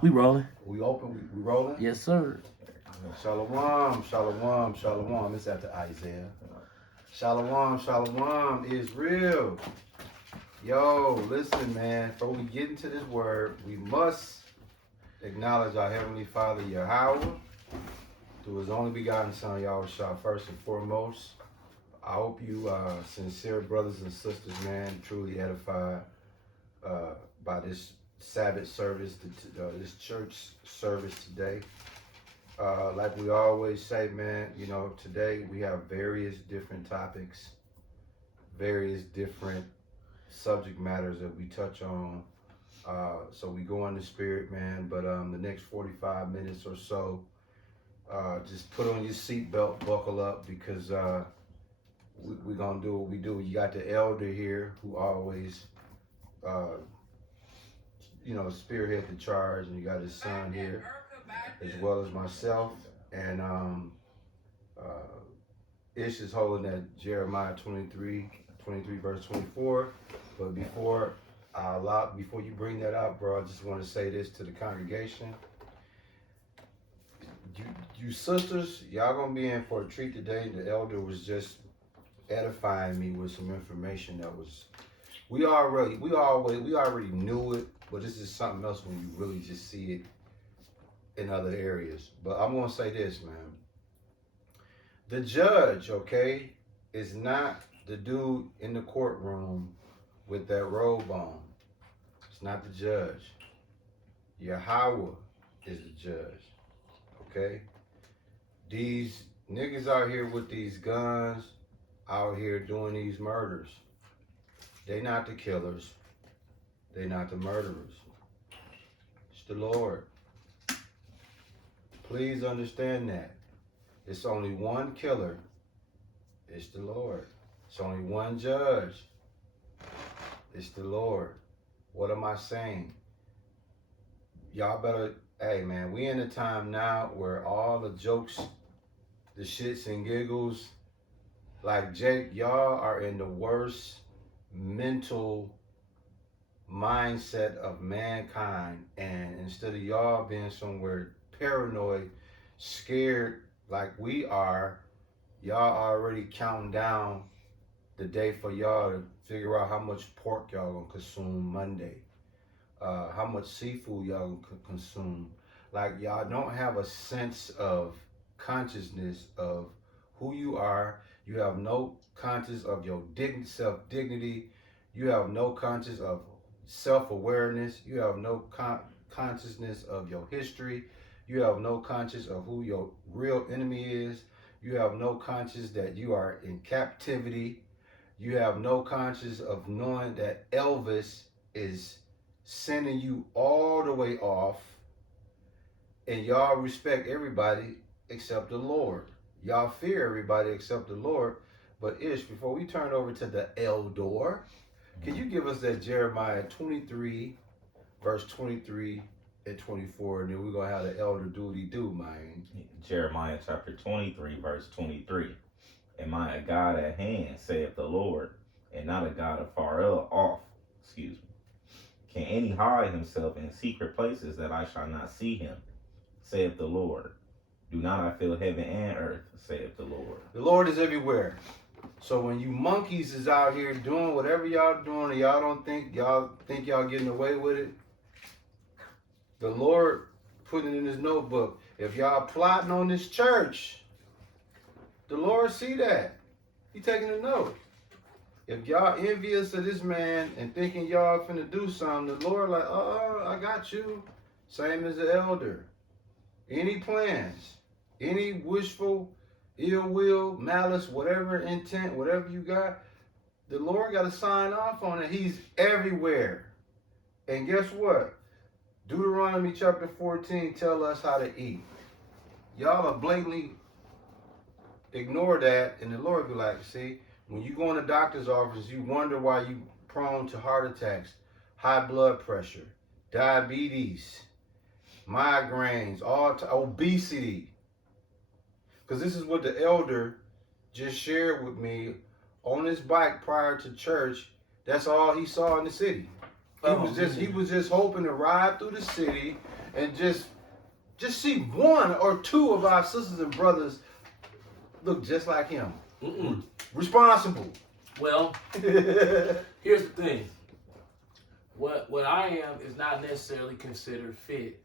We rolling. We open, we rolling? Yes, sir. Shalom, shalom, shalom. It's after Isaiah. Shalom, shalom is real. Yo, listen, man. Before we get into this word, we must acknowledge our Heavenly Father, Yahweh, through His only begotten Son, Yahushua, first and foremost. I hope you sincere brothers and sisters, man, truly edified by this Sabbath service, this church service today. Like we always say, man, you know, today we have various different topics, various different subject matters that we touch on. So we go in the spirit, man, but the next 45 minutes or so, just put on your seatbelt, buckle up, because we're going to do what we do. You got the elder here who always, spearhead the charge, and you got his son here, as well as myself. And Ish is holding that Jeremiah 23 verse 24. But before you bring that out, bro, I just want to say this to the congregation. You sisters, y'all gonna be in for a treat today. The elder was just edifying me with some information that was, we already knew it, but this is something else when you really just see it in other areas. But I'm gonna say this, man. The judge, okay, is not the dude in the courtroom with that robe on. It's not the judge. Yahweh is the judge, okay? These niggas out here with these guns, out here doing these murders, they not the killers. They not the murderers. It's the Lord. Please understand that. It's only one killer. It's the Lord. It's only one judge. It's the Lord. What am I saying? Y'all better, hey man, we in a time now where all the jokes, the shits and giggles, like Jake, y'all are in the worst mental mindset of mankind, and instead of y'all being somewhere paranoid, scared like we are, y'all already counting down the day for y'all to figure out how much pork y'all gonna consume Monday, how much seafood y'all gonna consume. Like, y'all don't have a sense of consciousness of who you are. You have no conscious of your self-dignity. You have no conscious of self-awareness. You have no consciousness of your history. You have no conscious of who your real enemy is. You have no conscious that you are in captivity. You have no conscious of knowing that Elvis is sending you all the way off, and y'all respect everybody except the Lord. Y'all fear everybody except the Lord. But Ish, before we turn over to the elder, can you give us that Jeremiah 23, verse 23 and 24, and then we're going to have the elder do, man. Jeremiah chapter 23, verse 23. Am I a God at hand, saith the Lord, and not a God afar off? Excuse me. Can any hide himself in secret places that I shall not see him, saith the Lord? Do not I fill heaven and earth, saith the Lord. The Lord is everywhere. So when you monkeys is out here doing whatever y'all doing, and y'all don't think y'all getting away with it, the Lord put it in his notebook. If y'all plotting on this church, the Lord see that. He taking a note. If y'all envious of this man and thinking y'all finna do something, the Lord like, I got you. Same as the elder. Any plans, any wishful, ill will, malice, whatever intent, whatever you got, the Lord got to sign off on it. He's everywhere. And guess what? Deuteronomy chapter 14 tell us how to eat. Y'all are blatantly ignore that, and the Lord be like, see, when you go in the doctor's office, you wonder why you prone to heart attacks, high blood pressure, diabetes, migraines, obesity. Because this is what the elder just shared with me on his bike prior to church. That's all he saw in the city. He was just hoping to ride through the city and just see one or two of our sisters and brothers look just like him. Responsible. Well, here's the thing. What I am is not necessarily considered fit.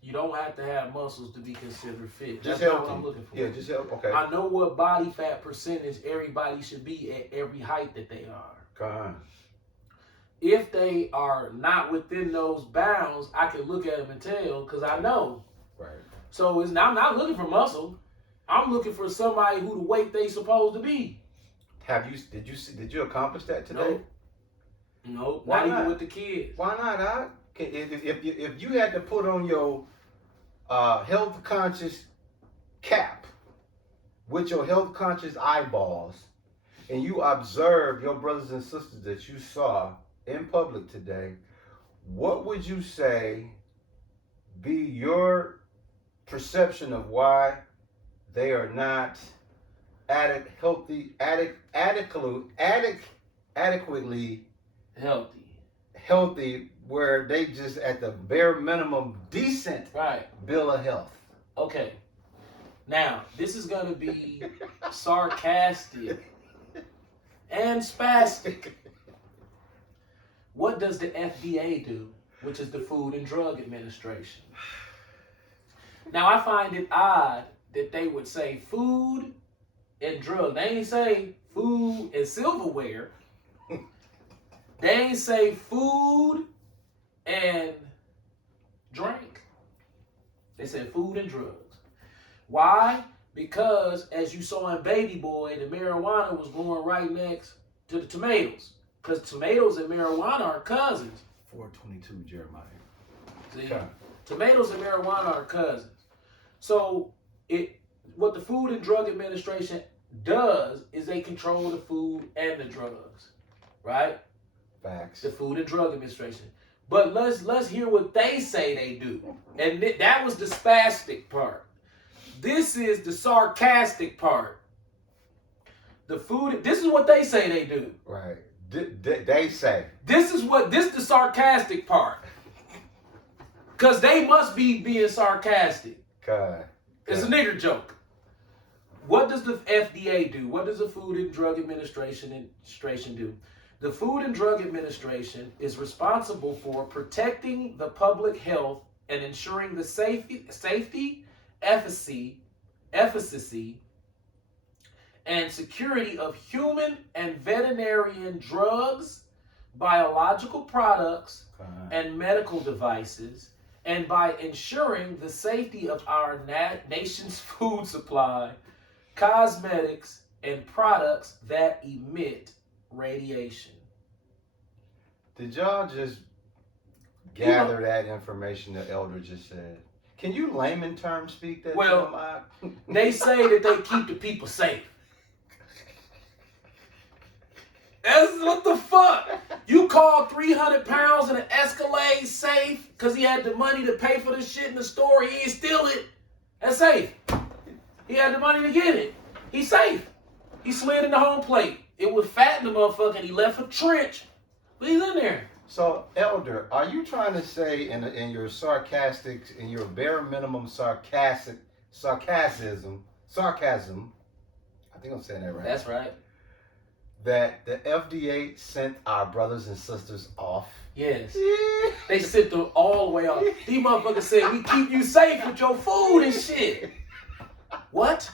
You don't have to have muscles to be considered fit. Just That's healthy. not what I'm looking for. Yeah, just healthy. Okay. I know what body fat percentage everybody should be at every height that they are. Come on. If they are not within those bounds, I can look at them and tell because I know. Right. So I'm not looking for muscle. I'm looking for somebody who the weight they supposed to be. Did you accomplish that today? Nope. Why Not not? even with the kids. Why not? If you had to put on your health conscious cap with your health conscious eyeballs, and you observed your brothers and sisters that you saw in public today, what would you say be your perception of why they are not adequately healthy, where they just at the bare minimum decent bill of health? Okay. Now, this is going to be sarcastic and spastic. What does the FDA do, which is the Food and Drug Administration? Now, I find it odd that they would say food and drug. They ain't say food and silverware. They ain't say food and drink. They said food and drugs. Why? Because, as you saw in Baby Boy, the marijuana was going right next to the tomatoes. Because tomatoes and marijuana are cousins. 422 Jeremiah. See? Okay. Tomatoes and marijuana are cousins. So, what the Food and Drug Administration does is they control the food and the drugs. Right? Facts. The Food and Drug Administration. But let's hear what they say they do. And that was the spastic part. This is the sarcastic part. This is what they say they do. Right. They say. This is the sarcastic part. Because they must be being sarcastic. God. It's a nigger joke. What does the FDA do? What does the Food and Drug Administration do? The Food and Drug Administration is responsible for protecting the public health and ensuring the safety, efficacy, and security of human and veterinarian drugs, biological products, and medical devices, and by ensuring the safety of our nation's food supply, cosmetics, and products that emit radiation. Did y'all just gather that information the elder just said? Can you layman term speak that? Well, they say that they keep the people safe. That's what the fuck? You called 300 pounds in an Escalade safe because he had the money to pay for the shit in the store. He ain't steal it. That's safe. He had the money to get it. He's safe. He slid in the home plate. It was fat in the motherfucker and he left a trench. But he's in there. So, elder, are you trying to say in your sarcastic, in your bare minimum sarcasm, I think I'm saying that right. That's right. That the FDA sent our brothers and sisters off? Yes. They sent them all the way off. These motherfuckers said, we keep you safe with your food and shit. What?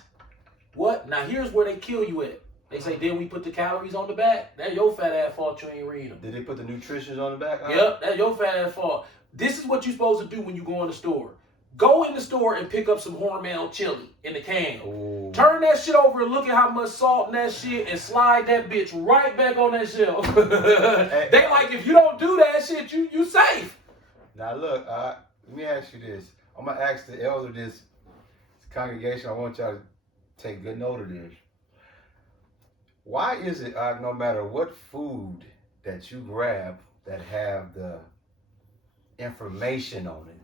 Now here's where they kill you at. They say, then we put the calories on the back. That's your fat ass fault you ain't read them. Did they put the nutrition on the back? Yep, that's your fat ass fault. This is what you're supposed to do when you go in the store. Go in the store and pick up some Hormel chili in the can. Ooh. Turn that shit over and look at how much salt in that shit and slide that bitch right back on that shelf. They like, if you don't do that shit, you safe. Now look, let me ask you this. I'm going to ask the elder this congregation. I want y'all to take good note of this. Why is it, no matter what food that you grab that have the information on it,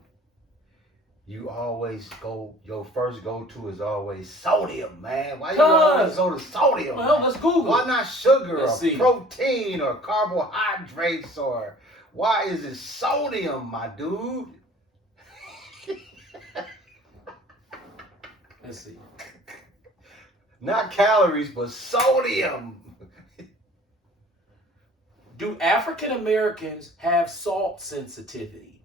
you always your first go-to is always sodium, man. Why you always go to sodium? Well, man? let's Google. Why not sugar or See. protein or carbohydrates or why is it sodium, my dude? Let's see. Not calories, but sodium. Do African Americans have salt sensitivity?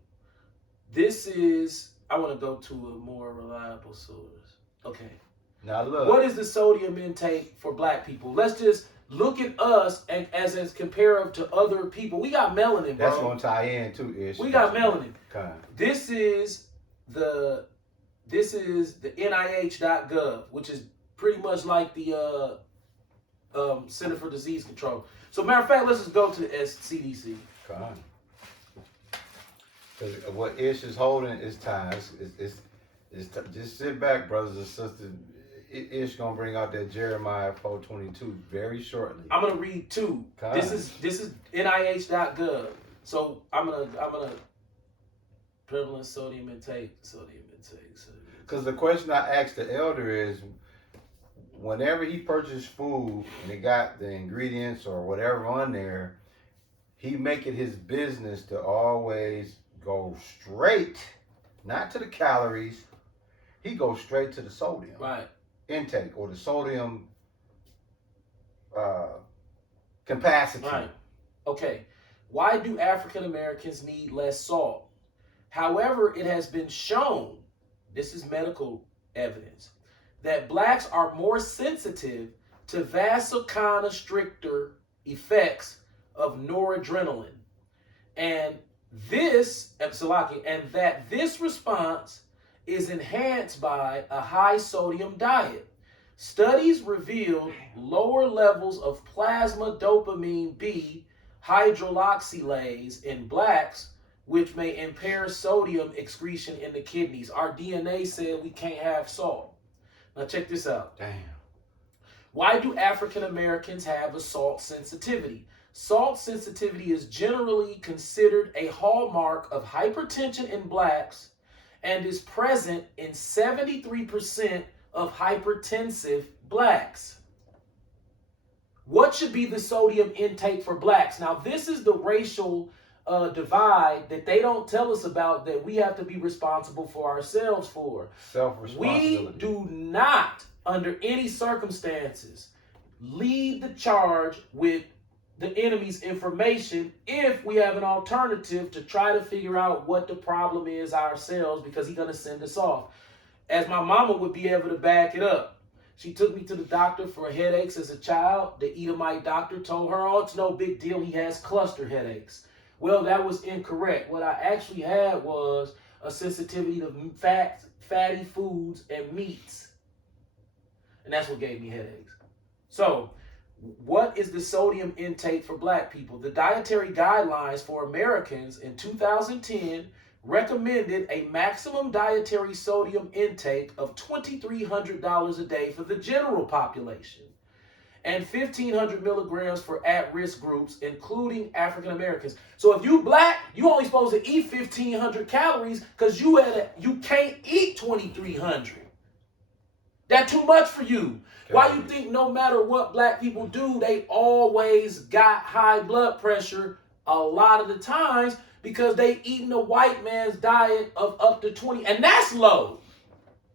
This is, I want to go to a more reliable source. Okay. Now look. What is the sodium intake for black people? Let's just look at us and as compared to other people. We got melanin, bro. That's going to tie in too, Ish. We got melanin. Okay. This is the NIH.gov, which is pretty much like the Center for Disease Control. So, matter of fact, let's just go to the CDC. Come on. Because what Ish is holding is ties. Just sit back, brothers and sisters. Ish gonna bring out that Jeremiah 4:22 very shortly. I'm gonna read two. This is NIH.gov. So I'm gonna prevalent sodium intake. Because the question I asked the elder is, whenever he purchased food and it got the ingredients or whatever on there, he make it his business to always go straight, not to the calories. He goes straight to the sodium intake or the sodium capacity. Right. Okay. Why do African Americans need less salt? However, it has been shown, this is medical evidence, that blacks are more sensitive to vasoconstrictor effects of noradrenaline. And that this response is enhanced by a high sodium diet. Studies revealed lower levels of plasma dopamine B hydroxylase in blacks, which may impair sodium excretion in the kidneys. Our DNA said we can't have salt. Now check this out. Damn. Why do African Americans have a salt sensitivity? Salt sensitivity is generally considered a hallmark of hypertension in blacks and is present in 73% of hypertensive blacks. What should be the sodium intake for blacks? Now, this is the racial divide that they don't tell us about, that we have to be responsible for ourselves for. Self-responsibility. We do not, under any circumstances, lead the charge with the enemy's information if we have an alternative to try to figure out what the problem is ourselves, because he's going to send us off. As my mama would be able to back it up. She took me to the doctor for headaches as a child. The Edomite doctor told her, oh, it's no big deal. He has cluster headaches. Well, that was incorrect. What I actually had was a sensitivity to fatty foods and meats. And that's what gave me headaches. So, what is the sodium intake for black people? The dietary guidelines for Americans in 2010 recommended a maximum dietary sodium intake of $2,300 a day for the general population and 1,500 milligrams for at-risk groups, including African Americans. So if you black, you only supposed to eat 1,500 calories because you can't eat 2,300. That's too much for you. Why you think no matter what black people do, they always got high blood pressure a lot of the times? Because they eating a white man's diet of up to 20, and that's low.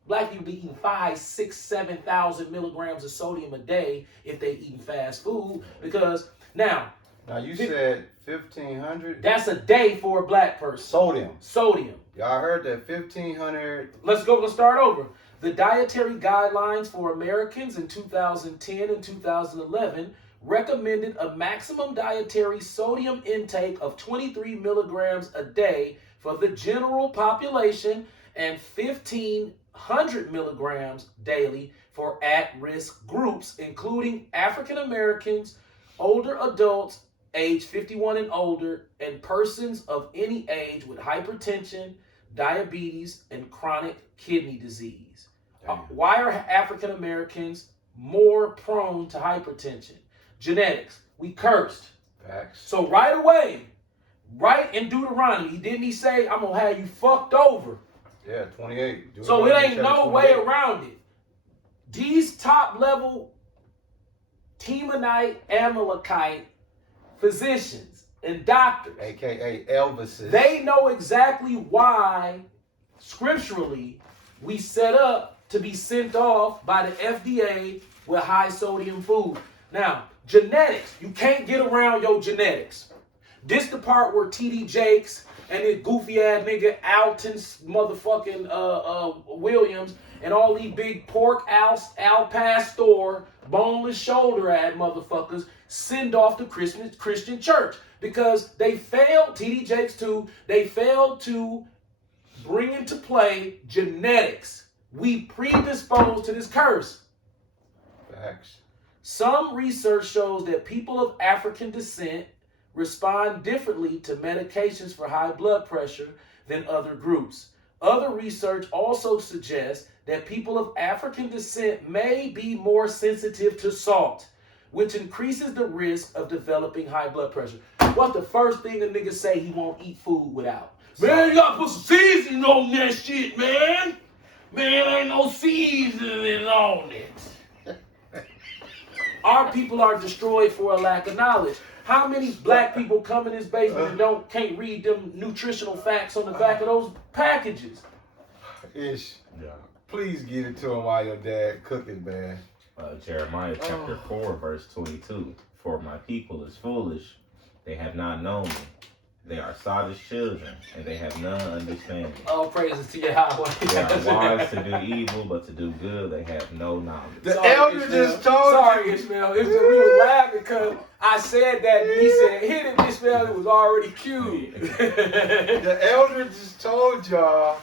Black people be eating 5,000, 6,000, 7,000 milligrams of sodium a day if they eating fast food. Because now you said 1,500. That's a day for a black person. Sodium. Y'all heard that 1,500. Let's start over. The dietary guidelines for Americans in 2010 and 2011 recommended a maximum dietary sodium intake of 23 milligrams a day for the general population and 1,500 milligrams daily for at-risk groups, including African Americans, older adults age 51 and older, and persons of any age with hypertension, diabetes, and chronic kidney disease. Why are African Americans more prone to hypertension? Genetics. We cursed. Facts. So right away, right in Deuteronomy, didn't he say, I'm going to have you fucked over? Yeah, 28. So it ain't no way around it. These top level Temanite, Amalekite physicians and doctors, AKA Elvises, they know exactly why scripturally we set up to be sent off by the FDA with high sodium food. Now, genetics, you can't get around your genetics. This the part where TD Jakes and this goofy ass nigga Alton motherfucking Williams and all these big pork Al Pastor boneless shoulder ad motherfuckers send off the Christian church because they failed, TD Jakes too, they failed to bring into play genetics. We predisposed to this curse. Facts. Some research shows that people of African descent respond differently to medications for high blood pressure than other groups. Other research also suggests that people of African descent may be more sensitive to salt, which increases the risk of developing high blood pressure. What's the first thing a nigga say he won't eat food without? Man, you gotta put some seasoning on that shit, man. Man, ain't no seasoning on it. Our people are destroyed for a lack of knowledge. How many black people come in this basement and can't read them nutritional facts on the back of those packages? Ish, Yeah. please give it to him while your dad cooking, man. Jeremiah chapter 4, verse 22. For my people is foolish, they have not known me. They are sottish children, and they have none understanding. All praises to Yahweh. They are wise to do evil, but to do good they have no knowledge. The Sorry, elder Ishmael. just told Sorry, you. Ishmael. We were laughing because I said that and he said, hit it, Ishmael. It was already cued. The elder just told y'all,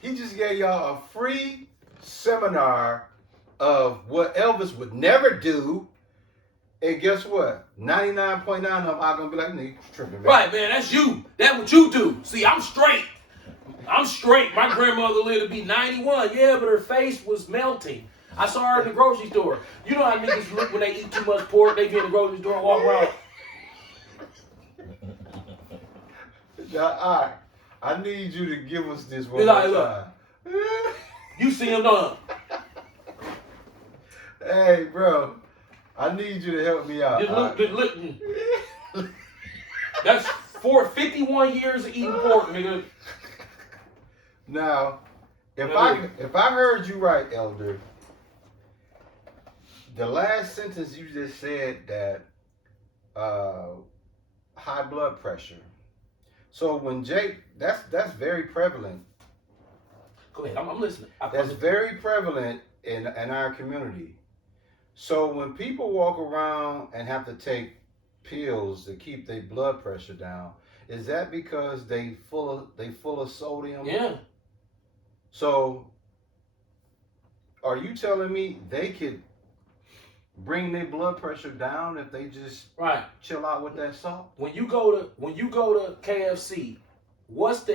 he just gave y'all a free seminar of what Elvis would never do. And guess what? 99.9 of them are going to be like, no, you tripping, man. Right, man, that's you. That's what you do. See, I'm straight. I'm straight. My grandmother lived to be 91. Yeah, but her face was melting. I saw her in the grocery store. You know how niggas look when they eat too much pork? They be in the grocery store and walk around. Now, all right. I need you to give us this one It's more like, time. You see him done. Hey, bro. I need you to help me out. Just look. That's 51 years of eating pork, nigga. Now, if I heard you right, Elder, the last sentence you just said that high blood pressure. So when Jake, that's very prevalent. Go ahead, I'm listening. That's very prevalent in our community. So when people walk around and have to take pills to keep their blood pressure down, is that because they full of sodium? Yeah. So are you telling me they could bring their blood pressure down if they just Right. chill out with that salt? When you go to KFC, what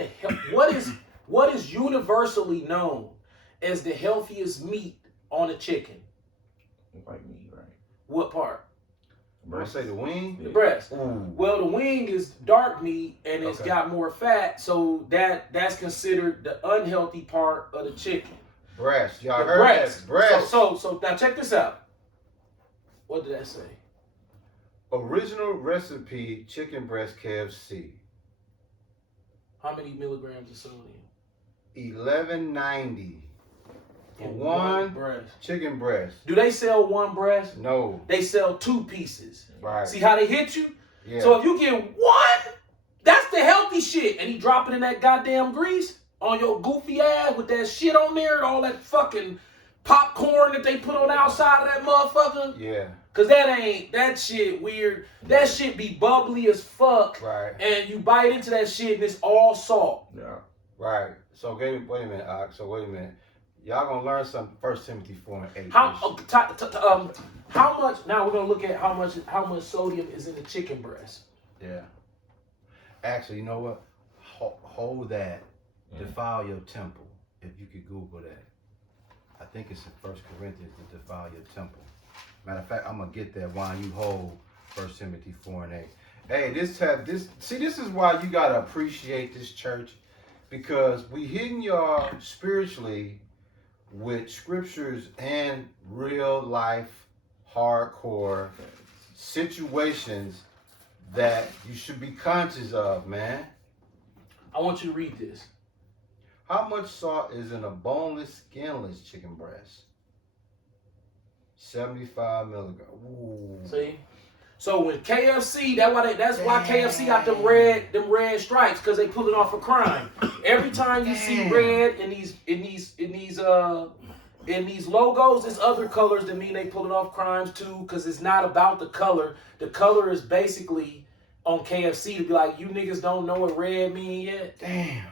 is universally known as the healthiest meat on a chicken? Like me, right? What part? I'm gonna say the wing. The breast. Ooh. Well, the wing is dark meat and it's Okay. got more fat, so that's considered the unhealthy part of the chicken. Breast. Y'all The heard breast. that? Breast. So now check this out. What did that say? Original recipe chicken breast KFC. How many milligrams of sodium? 1190 for In one breast. chicken breast. Do they sell one breast? No. They sell 2 pieces. Right. See how they hit you? Yeah. So if you get one, that's the healthy shit. And he drop it in that goddamn grease on your goofy ass with that shit on there and all that fucking popcorn that they put on the outside of that motherfucker. Yeah. Cause that shit weird. That shit be bubbly as fuck. Right. And you bite into that shit and it's all salt. Yeah. Right. So wait a minute, Ox. So wait a minute. Y'all gonna learn something. 1 Timothy 4:8. How much? Now we're gonna look at how much sodium is in the chicken breast. Yeah. Actually, you know what? Hold that. Defile your temple. If you could Google that. I think it's in 1 Corinthians to defile your temple. Matter of fact, I'm gonna get that while you hold 1 Timothy 4:8. Hey, this is why you gotta appreciate this church, because we hitting y'all spiritually with scriptures and real life hardcore situations that you should be conscious of, man. I want you to read this. How much salt is in a boneless, skinless chicken breast? 75 milligrams. Ooh. See? So when KFC, that's why KFC got them red stripes, because they pull it off a crime. Every time you see red in these logos, it's other colors that mean they pulling off crimes too, because it's not about the color. The color is basically on KFC to be like, you niggas don't know what red mean yet. Damn.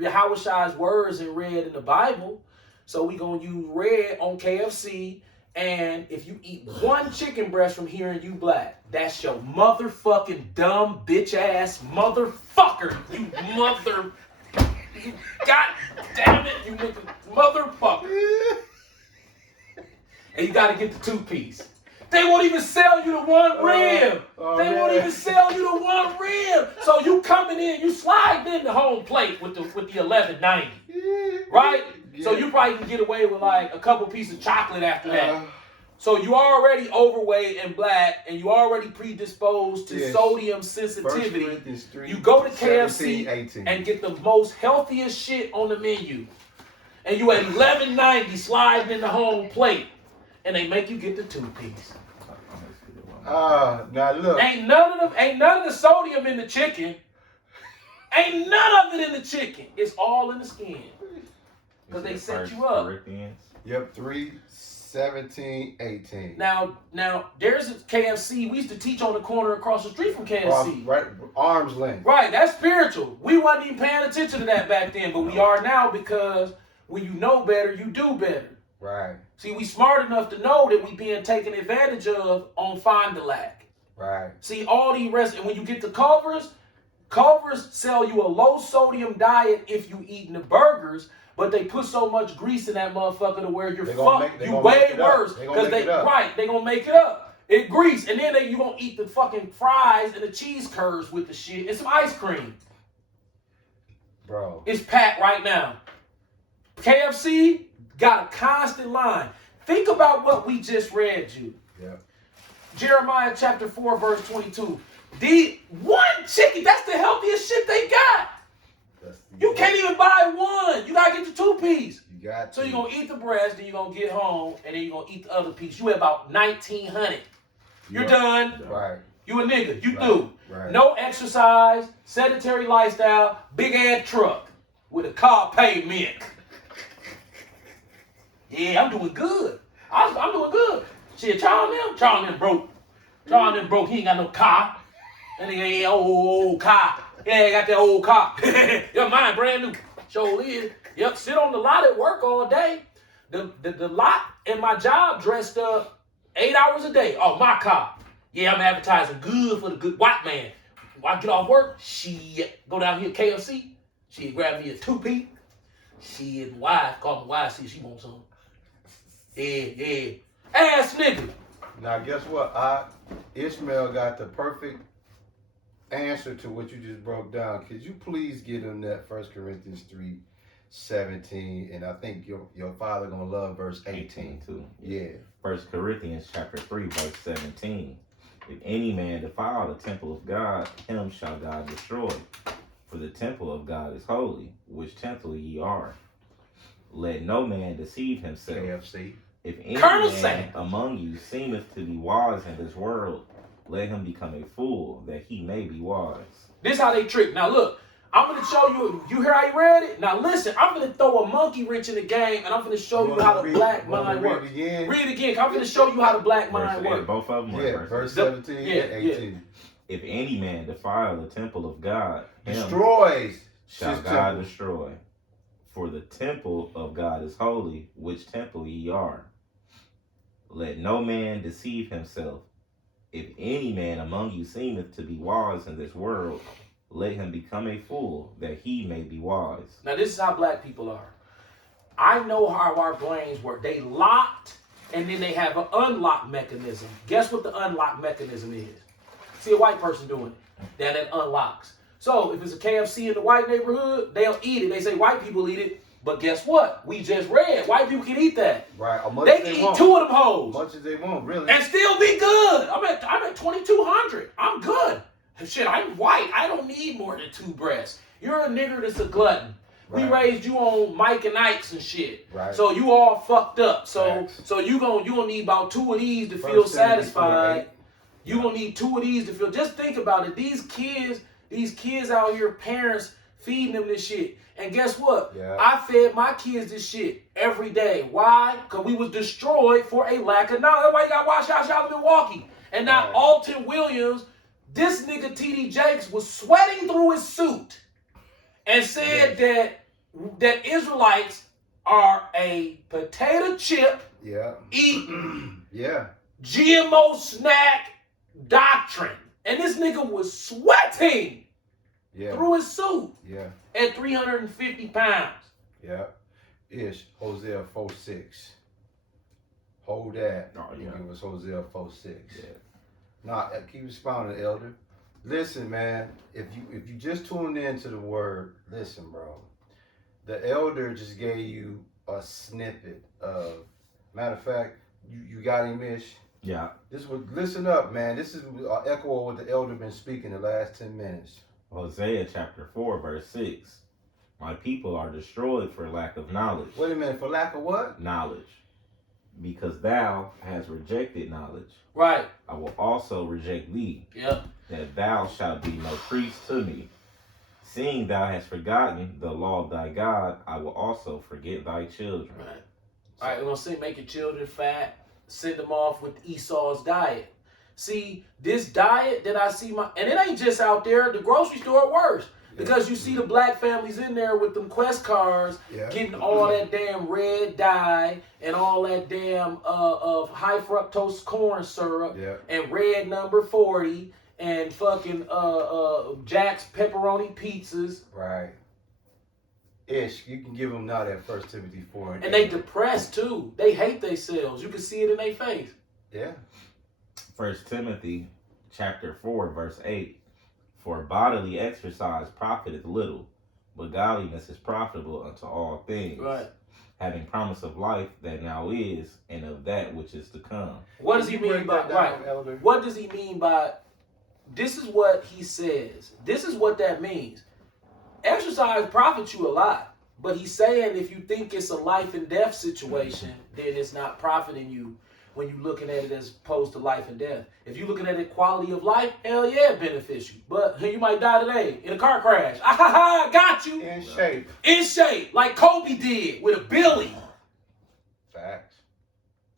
Yahweh Shai's words in red in the Bible, so we gonna use red on KFC. And if you eat one chicken breast from here and you black, that's your motherfucking dumb bitch ass motherfucker. You god damn it, you motherfucker. And you gotta get the 2-piece. They won't even sell you the one rib. They won't even sell you the one rib. So you coming in, you slide in the home plate with the 1190, right? Yeah. So you probably can get away with like a couple pieces of chocolate after that. So you already overweight and black, and you already predisposed to sodium sensitivity. 3, you go to KFC 18. And get the most healthiest shit on the menu, and you at 1190 sliding in the home plate, and they make you get the 2-piece. Now look. Ain't none of the sodium in the chicken. Ain't none of it in the chicken. It's all in the skin. Because they set you up. Yep, 3, 17, 18. Now there's a KFC. We used to teach on the corner across the street from KFC. Right, arm's length. Right, that's spiritual. We wasn't even paying attention to that back then, but we are now, because when you know better, you do better. Right. See, we smart enough to know that we being taken advantage of on Fond du Lac. Right. See, all these and when you get to Culver's sell you a low sodium diet if you eating the burgers, but they put so much grease in that motherfucker to where you're fucked. You way worse because they gonna make it up. It grease, and then you gonna eat the fucking fries and the cheese curds with the shit and some ice cream. Bro, it's packed right now. KFC got a constant line. Think about what we just read you. Yeah. Jeremiah chapter 4, verse 22. The one chicken, that's the healthiest shit they got. You can't even buy one. You gotta get the 2-piece. You got to. So you're gonna eat the breast, then you're gonna get home, and then you're gonna eat the other piece. You at about 1900. You're done. Right. You a nigga. You through. Right. No exercise, sedentary lifestyle, big ass truck with a car payment. Yeah, I'm doing good. I'm doing good. Shit, Charles them broke. Charles them broke. He ain't got no car. That nigga ain't old car. Yeah, he got that old car. Yeah, mine brand new. Sure is. Yep, sit on the lot at work all day. The lot and my job dressed up 8 hours a day. Oh, my car. Yeah, I'm advertising good for the good white man. When I get off work, shit, go down here KFC. She grab me a 2-piece. Shit, wife, call my wife, see if she wants some. Yeah. Ass nigga. Now guess what? Ishmael got the perfect answer to what you just broke down. Could you please give him that 1 Corinthians 3, 17, and I think your father gonna love verse 18 too. Yeah. 1 Corinthians chapter 3, verse 17. If any man defile the temple of God, him shall God destroy. For the temple of God is holy, which temple ye are. Let no man deceive himself. KFC. If any man among you seemeth to be wise in this world, let him become a fool, that he may be wise. This is how they trick. Now look, I'm going to show you. You hear how he read it? Now listen, I'm going to throw a monkey wrench in the game, and I'm going to show you how the black mind works. Read it again. I'm going to show you how the black mind works. Both of them. Yeah, verse 17 and 18. Yeah. If any man defile the temple of God, destroys shall God destroy. For the temple of God is holy, which temple ye are. Let no man deceive himself. If any man among you seemeth to be wise in this world, let him become a fool, that he may be wise. Now this is how black people are. I know how our brains work. They locked, and then they have an unlock mechanism. Guess what the unlock mechanism is? See a white person doing it. That unlocks. So if it's a KFC in the white neighborhood, they'll eat it. They say white people eat it. But guess what? We just read. White people can eat that. Right. They can eat 2 of them hoes. As much as they want, really. And still be good. I'm at 2,200. I'm good. Shit, I'm white. I don't need more than 2 breasts. You're a nigger that's a glutton. We Right. raised you on Mike and Ike's and shit. Right. So you all fucked up. So Facts. so you gonna need about 2 of these to First feel Timothy satisfied. 4:8. You gonna need 2 of these to feel. Just think about it. These kids out here, parents feeding them this shit. And guess what? Yeah. I fed my kids this shit every day. Why? Because we was destroyed for a lack of knowledge. That's why you got to watch out, y'all in Milwaukee. And now Right. Alton Williams, this nigga TD Jakes was sweating through his suit and said that Israelites are a potato chip, Yeah. eat Yeah. GMO snack doctrine. And this nigga was sweating Yeah. through his suit Yeah. at 350 pounds. Yeah. Ish. Hosea 4:6. Hold that. Oh, yeah. It was Hosea 4:6. Yeah. Nah, keep expounding, Elder. Listen, man. If you just tuned into the word, listen, bro. The Elder just gave you a snippet of. Matter of fact, you got him, Ish. Yeah. Listen up, man. This is an echo of what the Elder been speaking the last 10 minutes. Hosea chapter 4, verse 6. My people are destroyed for lack of knowledge. Wait a minute, for lack of what? Knowledge. Because thou hast rejected knowledge, Right. I will also reject thee, Yep. that thou shalt be no priest to me. Seeing thou hast forgotten the law of thy God, I will also forget thy children. Right. All right, we're going to make your children fat, send them off with Esau's diet. See, this diet that I see, and it ain't just out there, the grocery store worse. Because you see the black families in there with them Quest cars, Yeah. getting all that damn red dye and all that damn of high fructose corn syrup Yeah. and red number 40 and fucking Jack's pepperoni pizzas. Right. Ish, you can give them now that 1 Timothy 4. And they depressed too. They hate themselves. You can see it in their face. Yeah. 1 Timothy chapter 4, verse 8. For bodily exercise profiteth little, but godliness is profitable unto all things. Right. Having promise of life that now is, and of that which is to come. What does he Can you mean break by that down, right? Elder? What does he mean by this is what he says. This is what that means. Exercise profits you a lot. But he's saying if you think it's a life and death situation, then it's not profiting you when you're looking at it as opposed to life and death. If you're looking at it quality of life, hell yeah, it benefits you. But you might die today in a car crash. Ah ha ha, got you. In shape. In shape, like Kobe did with a Billy. Facts.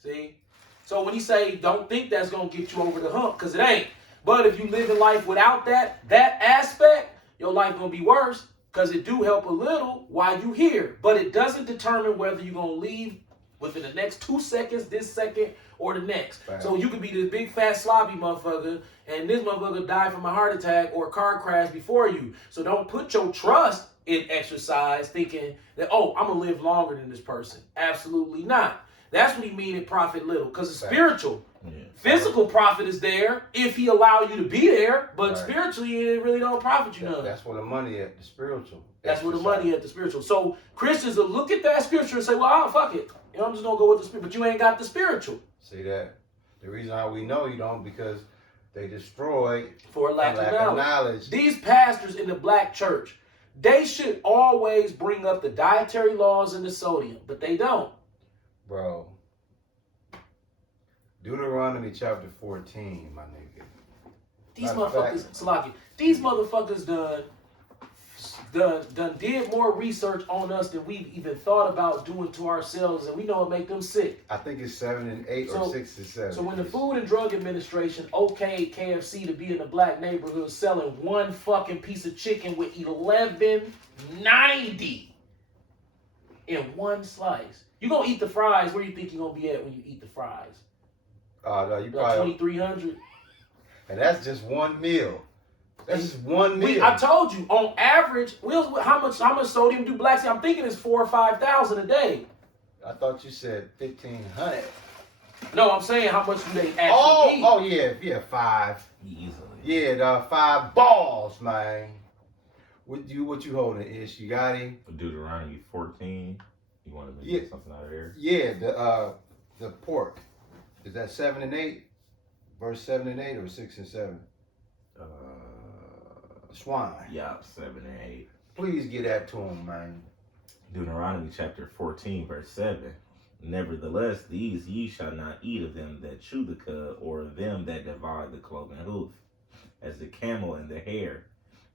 See? So when he say don't think that's going to get you over the hump, because it ain't. But if you live in life without that aspect, your life going to be worse because it do help a little while you here. But it doesn't determine whether you're going to leave within the next 2 seconds, this second, or the next. Right. So you could be this big fat sloppy motherfucker and this motherfucker die from a heart attack or a car crash before you. So don't put your trust in exercise thinking that, oh, I'm going to live longer than this person. Absolutely not. That's what he mean in profit little, because it's Right. spiritual. Yeah. Physical profit is there if he allow you to be there, but Right. spiritually it really don't profit you none. That's where the money at, the spiritual. That's where the exercise. money at, the spiritual. So Christians will look at that scripture and say, well, oh, fuck it. You know, I'm just going to go with the spirit. But you ain't got the spiritual See that? The reason how we know you don't, because they destroyed for a lack lack of of knowledge. knowledge. These pastors in the black church, they should always bring up the dietary laws and the sodium, but they don't. Bro. Deuteronomy chapter 14, my nigga. These Matter of motherfuckers, Salaki, these motherfuckers done did more research on us than we've even thought about doing to ourselves, and we know it make them sick. I think it's 7 and 8 So- or 6 and 7. So when the Food and Drug Administration okayed KFC to be in a black neighborhood selling one fucking piece of chicken with $11.90 in one slice, you gonna eat the fries? Where you think you gonna be at when you eat the fries? No, you About probably, 2,300. and that's just one meal. That's just one meal. I told you, on average, how much sodium do blacks eat? I'm thinking it's 4,000 or 5,000 a day. I thought you said 1,500. No, I'm saying how much do they actually eat? Oh yeah, 5. Easily. Yeah, the 5 balls, man. What you holding, Ish? You got him? Deuteronomy 14. You wanted me to Yeah. get something out of there? Yeah, the pork. Is that 7 and 8? Verse 7 and 8 or 6 and 7? Swine. Yeah, 7 and 8. Please get that to him, man. Deuteronomy chapter 14, verse 7. Nevertheless, these ye shall not eat of them that chew the cud, or of them that divide the cloven hoof, as the camel and the hare,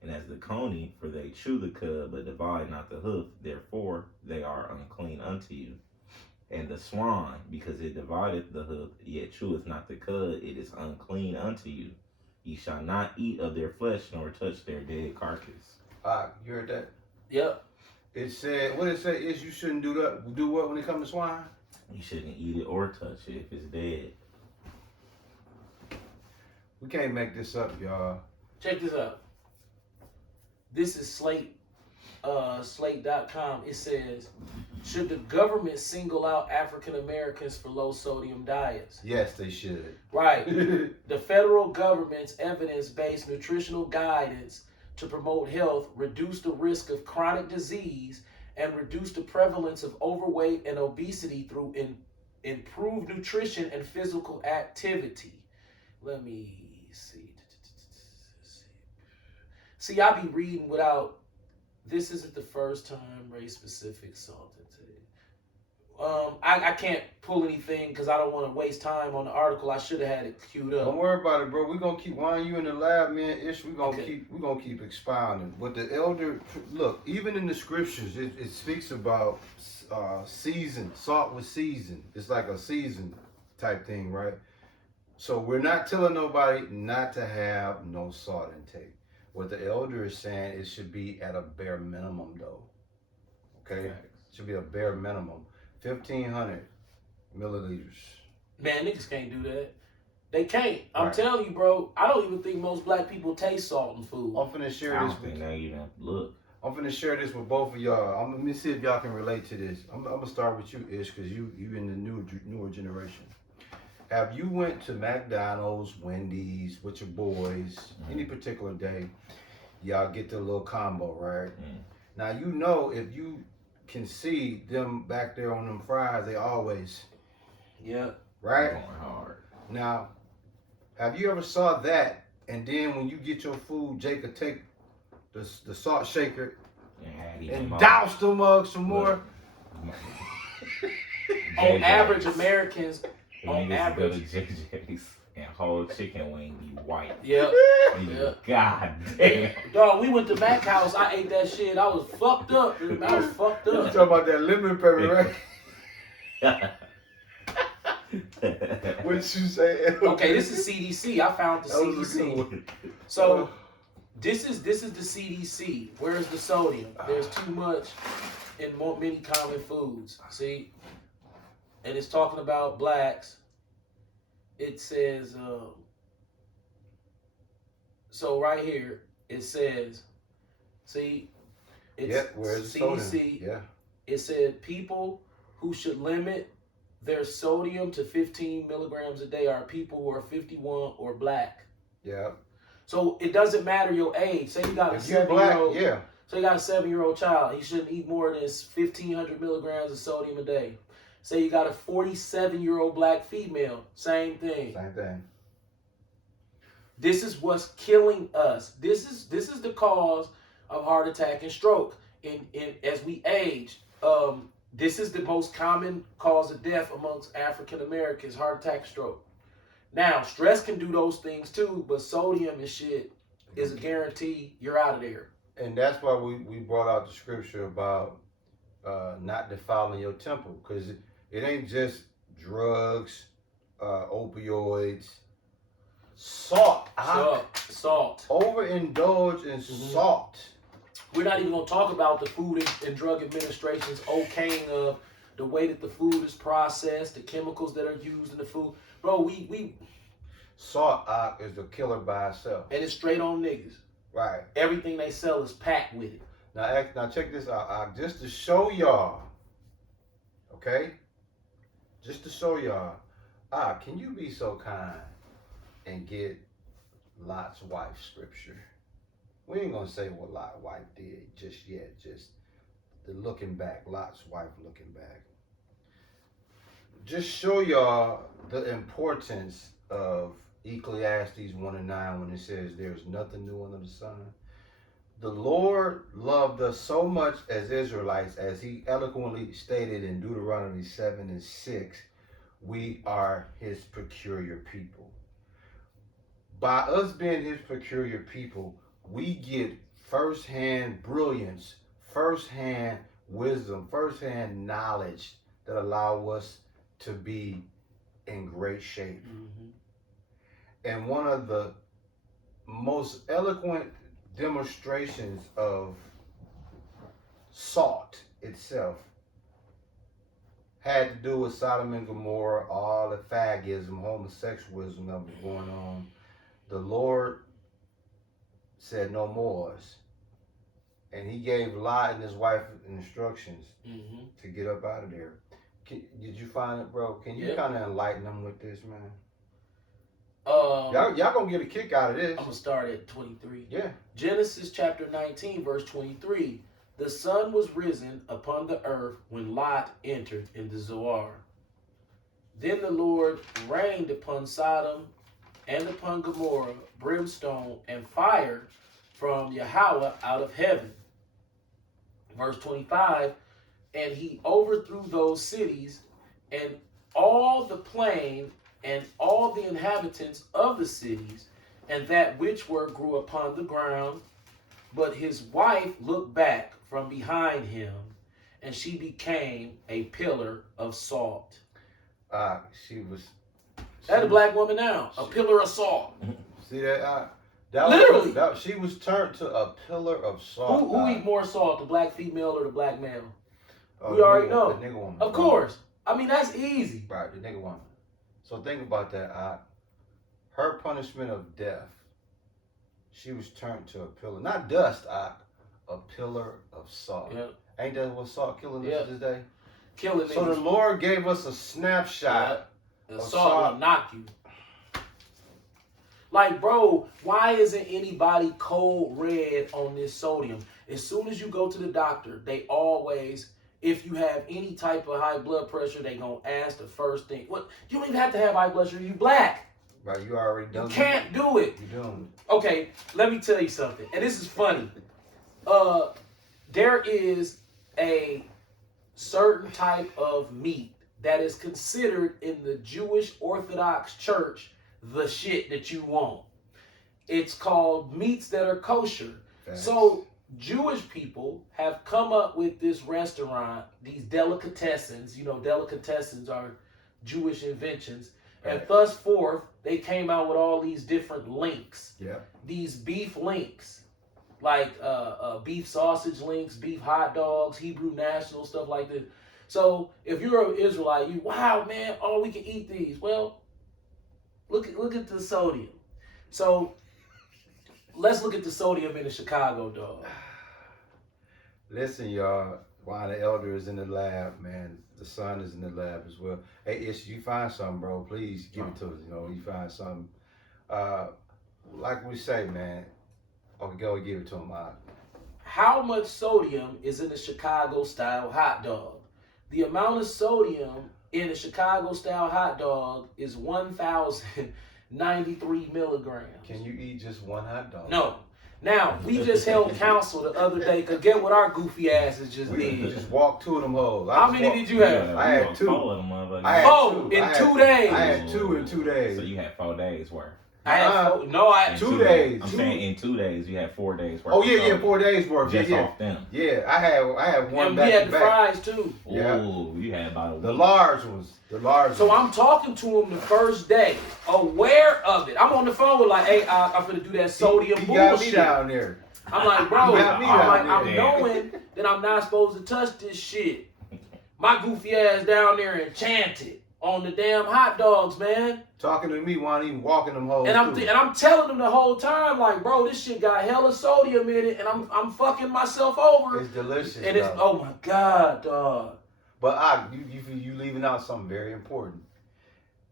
and as the coney, for they chew the cud, but divide not the hoof, therefore they are unclean unto you. And the swan, because it divideth the hoof, yet cheweth not the cud, it is unclean unto you. Ye shall not eat of their flesh, nor touch their dead carcass. You heard that? Yep. It said, what it said is you shouldn't do that. Do what when it comes to swine? You shouldn't eat it or touch it if it's dead. We can't make this up, y'all. Check this out. This is Slate.com. It says, should the government single out African Americans for low sodium diets? Yes, they should. Right. The federal government's evidence-based nutritional guidance to promote health, reduce the risk of chronic disease, and reduce the prevalence of overweight and obesity through improved nutrition and physical activity. Let me see. See, I be reading without. This isn't the first time race-specific salt intake. I can't pull anything because I don't want to waste time on the article. I should have had it queued up. Don't worry about it, bro. We're gonna keep while you in the lab, man. We're gonna Okay. keep expounding. But the elder, look, even in the scriptures, it speaks about season. Salt was seasoned. It's like a season type thing, right? So we're not telling nobody not to have no salt intake. What the elder is saying, it should be at a bare minimum, though. Okay, it should be a bare minimum. 1,500 milliliters. Man, niggas can't do that. They can't. I'm Right. telling you, bro. I don't even think most black people taste salt in food. I'm finna share I this don't with think they even look. I'm finna share this with both of y'all. Let me see if y'all can relate to this. I'm gonna start with you, Ish, because you in the newer generation. Have you went to McDonald's, Wendy's with your boys any particular day? Y'all get the little combo, right? Now you know if you can see them back there on them fries, they always Yeah. right. Going hard. Now, have you ever saw that? And then when you get your food, Jake will take the salt shaker and douse the mug some more. On average, Americans, on average- go to JJ's and whole chicken wing be white. yeah. Yeah. God damn. Dog, we went to Mac House. I ate that shit. I was fucked up, dude. I was fucked You up. talking about that lemon pepper, right? What you say? Okay, this is CDC. I found the That was a good CDC. one. So this is the CDC. Where's the sodium? There's too much in many common foods. See, and it's talking about blacks. It says so right here it says, see, it's Yep, where's the CDC. sodium? Yeah. It said people who should limit their sodium to 15 milligrams a day are people who are 51 or black. Yeah. So it doesn't matter your age. Say you got a If you're black, 7-year-old. yeah. So you got a 7-year-old child. He shouldn't eat more than 1,500 milligrams of sodium a day. Say you got a 47-year-old black female. Same thing. Same thing. This is what's killing us. This is the cause of heart attack and stroke. In as we age, this is the most common cause of death amongst African Americans: heart attack, stroke. Now, stress can do those things too, but sodium and shit is a guarantee. You're out of there. And that's why we brought out the scripture about not defiling your temple, because it ain't just drugs, opioids, salt. Salt. Overindulge in salt. We're not even going to talk about the Food and Drug Administration's okaying of the way that the food is processed, the chemicals that are used in the food. Bro, we Salt is the killer by itself. and it's straight on niggas. Right. Everything they sell is packed with it. Now check this out. Just to show y'all, okay? Just to show y'all. Can you be so kind and get Lot's wife scripture? We ain't gonna say what Lot's wife did just yet. Just the looking back. Lot's wife looking back. Just show y'all the importance of Ecclesiastes 1:9 when it says there's nothing new under the sun. The Lord loved us so much as Israelites, as he eloquently stated in Deuteronomy 7:6, we are his peculiar people. By us being his peculiar people, we get firsthand brilliance, firsthand wisdom, firsthand knowledge that allow us to be in great shape. Mm-hmm. And one of the most eloquent demonstrations of salt itself had to do with Sodom and Gomorrah, all the fagism, homosexualism that was going on. The Lord said no more. And he gave Lot and his wife instructions Mm-hmm. to get up out of there. Did you find it, bro? Can you Yeah. kind of enlighten them with this, man? I'm Y'all gonna get a kick out of this. gonna start at 23. Yeah. Genesis chapter 19, verse 23. The sun was risen upon the earth when Lot entered into Zoar. Then the Lord rained upon Sodom and upon Gomorrah brimstone and fire from Yahweh out of heaven. Verse 25. And he overthrew those cities and all the plain and all the inhabitants of the cities, and that which were grew upon the ground. But his wife looked back from behind him, and she became a pillar of salt. She was. That's a black woman now, a pillar of salt. See that? That Literally. she was turned to a pillar of salt. Who eat more salt, the black female or the black male? Oh, we the already nigga, know. The nigga woman. Of course. I mean, that's easy. Right, the nigga woman. So think about that. Her punishment of death, she was turned to a pillar, not dust, a pillar of salt. Yeah. Ain't that what salt killing us this day? Killing So the niggas. Lord gave us a snapshot. The of salt will knock you. Like, bro, why isn't anybody cold red on this sodium? As soon as you go to the doctor, they always, if you have any type of high blood pressure, they gonna ask the first thing. What? You don't even have to have high blood pressure. You black. Right, you already done. You can't do it. You doing Okay, let me tell you something, and this is funny. There is a certain type of meat that is considered in the Jewish Orthodox Church the shit that you want. It's called meats that are kosher. Facts. So Jewish people have come up with this restaurant, these delicatessens. You know, delicatessens are Jewish inventions. And Right. thus forth, they came out with all these different links. Yeah. These beef links, like beef sausage links, beef hot dogs, Hebrew National, stuff like this. So if you're an Israelite, you, wow, man, oh, we can eat these. Well, look at the sodium. So let's look at the sodium in the Chicago dog. Listen, y'all. While the elder is in the lab, man, the son is in the lab as well. Hey, if you find something, bro, please give it to us. You know, you find something. Like we say, man. Okay, go and give it to him. How much sodium is in a Chicago style hot dog? The amount of sodium in a Chicago style hot dog is 1,093 milligrams. Can you eat just one hot dog? No. Now, we just held council the other day, because get what our goofy asses just We did. just walked two of them hoes. How many did you have? I had two. I had Oh, in 2 days. I had two in 2 days. So you had 4 days worth. I had I had 2 days. I'm saying in 2 days you had 4 days worth. Oh yeah, 4 days worth. Just Yeah, off them. yeah. I had one and we back had to the back. fries too. Yeah. Ooh, you had about a The week. large ones. The large. So ones. I'm talking to him the first day, aware of it. I'm on the phone with like, hey, I'm gonna do that sodium He got me bullshit. down there. I'm like, bro, You got me down I'm there. knowing that I'm not supposed to touch this shit. My goofy ass down there enchanted on the damn hot dogs, man. Talking to me while even walking them hoes. And I'm telling them the whole time, like, bro, this shit got hella sodium in it, and I'm fucking myself over. It's delicious. And it's, though. oh my god, dog. But you leaving out something very important.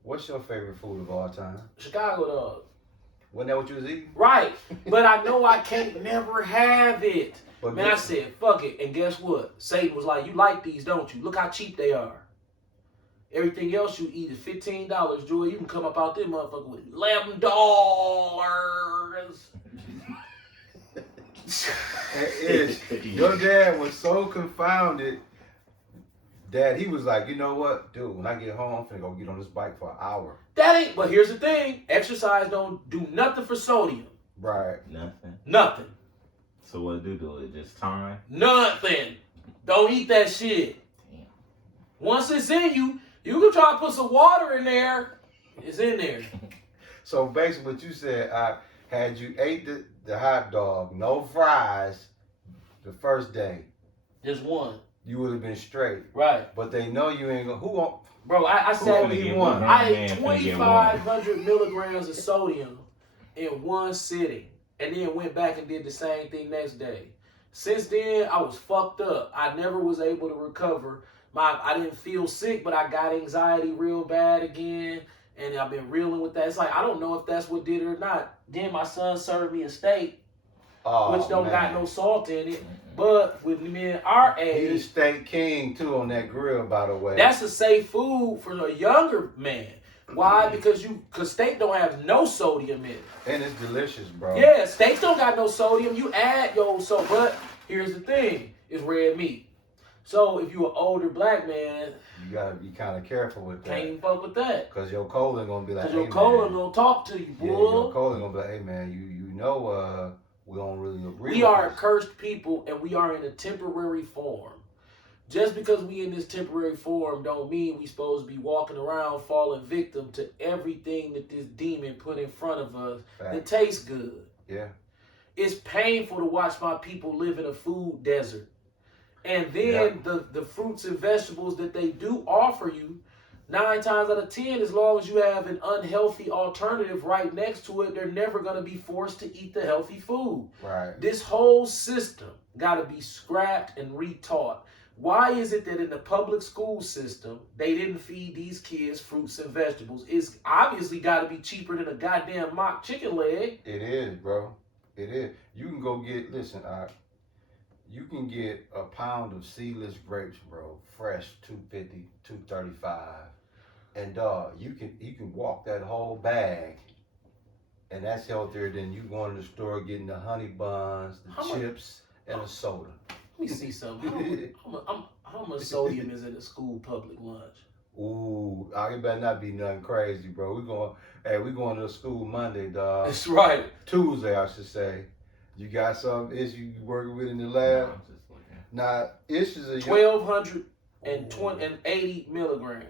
What's your favorite food of all time? Chicago dog. Wasn't that what you was eating? Right. But I know I can't never have it. But Man, I said, fuck it. And guess what? Satan was like, you like these, don't you? Look how cheap they are. Everything else you eat is $15, Joy. You can come up out there, motherfucker, with $11. Your dad was so confounded that he was like, you know what, dude, when I get home, I'm finna go get on this bike for an hour. That ain't, but here's the thing. Exercise don't do nothing for sodium. Right. Nothing. So what do it just time? Nothing. Don't eat that shit. Damn. Once it's in you, you can try to put some water in there. It's in there. So basically what you said, had you ate the hot dog, no fries, the first day, Just one. you would have been straight. Right. But they know you ain't gonna, who won't? Bro, I Who said only eat one? I ate 2,500 milligrams of sodium in one sitting, and then went back and did the same thing next day. Since then, I was fucked up. I never was able to recover. I didn't feel sick, but I got anxiety real bad again, and I've been reeling with that. It's like I don't know if that's what did it or not. Then my son served me a steak, which don't got no salt in it. But with men our He the age, steak king too on that grill, by the way. that's a safe food for a younger man. Why? Because steak don't have no sodium in it. And it's delicious, bro. Yeah, steaks don't got no sodium. You add but here's the thing: it's red meat. So if you an older black man, You gotta be kind of careful with can't that. even fuck with that. Cause your colon gonna be like, Cause your hey, colon man. gonna talk to you, Yeah, boy. your colon gonna be like, hey man, you know we don't really agree. We with are this. cursed people, and we are in a temporary form. Just because we in this temporary form don't mean we supposed to be walking around falling victim to everything that this demon put in front of us that Fact. tastes good. Yeah. It's painful to watch my people live in a food desert. And then the fruits and vegetables that they do offer you, 9 times out of 10, as long as you have an unhealthy alternative right next to it, they're never going to be forced to eat the healthy food. Right. This whole system got to be scrapped and retaught. Why is it that in the public school system, they didn't feed these kids fruits and vegetables? It's obviously got to be cheaper than a goddamn mock chicken leg. It is, bro. It is. You can go get, listen, you can get a pound of seedless grapes, bro, fresh, $2.50, $2.35. And you can walk that whole bag, and that's healthier than you going to the store getting the honey buns, the chips, and a soda. Let me see something. How much sodium is in a school public lunch? Ooh, it better not be nothing crazy, bro. We going to school Monday, dog. That's right. Tuesday, I should say. You got some issue you working with in the lab? I'm just looking. Now, issues are 1,280 milligrams.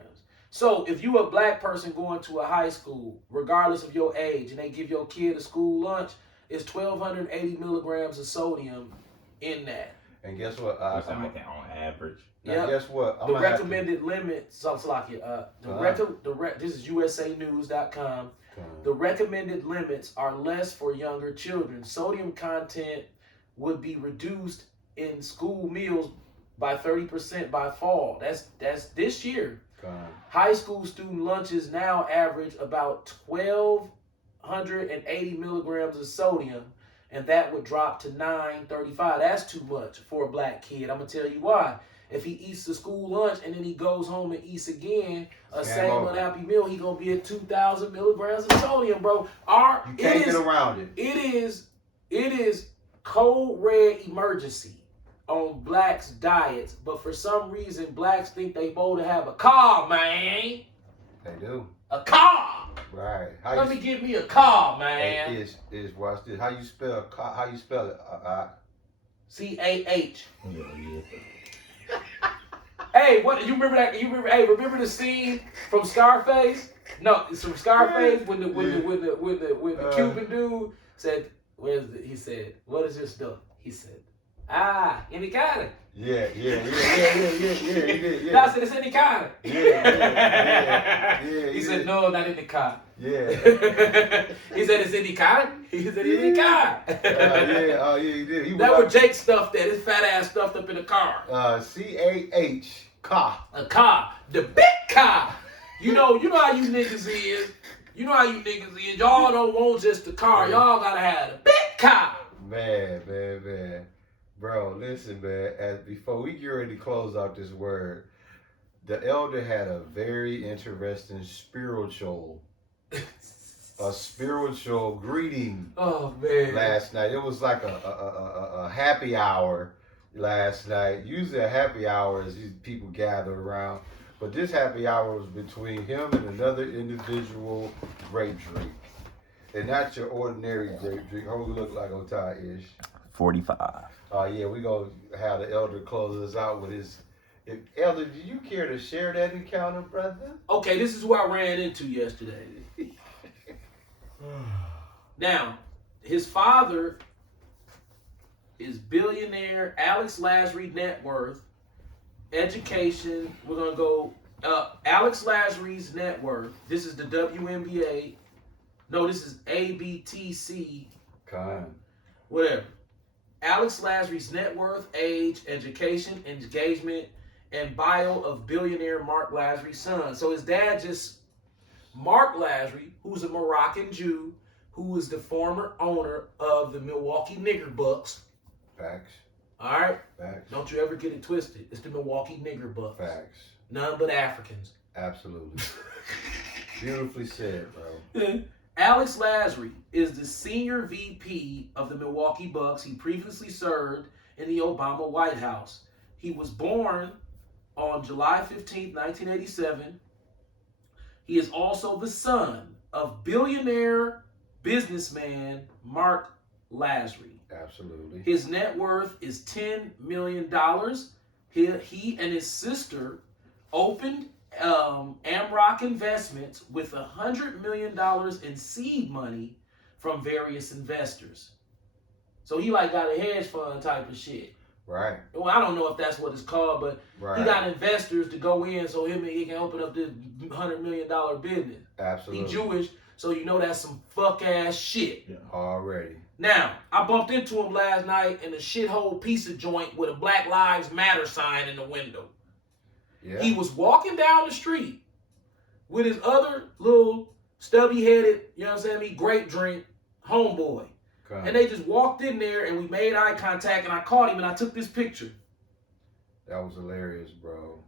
So if you a black person going to a high school, regardless of your age, and they give your kid a school lunch, it's 1,280 milligrams of sodium in that. And guess what? On average. Now, guess what? The recommended limit, this is USAnews.com. The recommended limits are less for younger children. Sodium content would be reduced in school meals by 30% by fall. That's this year. High school student lunches now average about 1,280 milligrams of sodium, and that would drop to 935. That's too much for a black kid. I'm gonna tell you why. If he eats the school lunch and then he goes home and eats again a same unhappy meal, he gonna be at 2,000 milligrams of sodium, bro. You can't get around it. It is code red emergency on blacks' diets, but for some reason blacks think they supposed to have a car, man. They do. A car. Right. Let me give me a car, man. Is watch this. How you spell it? CAH. Yeah. Hey, what you remember that? Remember the scene from Scarface? No, it's from Scarface when the Cuban dude said, he said, what is your stuff? He said, any kind. Yeah. I said, it's any kind. Yeah. He said, no, not in the car. Yeah. He said, it's any kind. He said, it's any kind. Yeah, he did. That was Jake stuffed that. His fat ass stuffed up in the car. CAH, car. A car. The big car. You know how you niggas is. Y'all don't want just the car. Y'all gotta have the big car. Man. Bro, listen, man. Before we get ready to close out this word, the elder had a very interesting spiritual a spiritual greeting Oh man. last night. It was like a happy hour last night. Usually a happy hour is these people gather around. But this happy hour was between him and another individual grape drink. And not your ordinary grape drink. How we look like Otai-ish. 45. Yeah, we gonna have the elder close us out with his. Elder, do you care to share that encounter, brother? Okay, this is who I ran into yesterday. Now, his father is billionaire Alex Lasry net worth, education. We're gonna go Alex Lasry's net worth. This is the WNBA. No, this is ABTC. Con. Whatever. Alex Lasry's net worth, age, education, engagement, and bio of billionaire Mark Lasry's son. So his dad just, Mark Lasry, who's a Moroccan Jew, who is the former owner of the Milwaukee Nigger Bucks. Facts. All right? Facts. Don't you ever get it twisted. It's the Milwaukee Nigger Bucks. Facts. None but Africans. Absolutely. Beautifully said, bro. Alex Lasry is the senior VP of the Milwaukee Bucks. He previously served in the Obama White House. He was born on July 15, 1987. He is also the son of billionaire businessman Mark Lasry. Absolutely. His net worth is $10 million. He and his sister opened Amrock Investments with $100 million in seed money from various investors. So he like got a hedge fund type of shit. Right. Well, I don't know if that's what it's called, but Right. he got investors to go in so he can open up this $100 million business. Absolutely. He Jewish, so you know that's some fuck ass shit. Yeah. Already. Now, I bumped into him last night in a shithole pizza joint with a Black Lives Matter sign in the window. Yeah. He was walking down the street with his other little stubby-headed, you know what I'm saying, me grape drink homeboy. Con. And they just walked in there and we made eye contact and I caught him and I took this picture. That was hilarious, bro.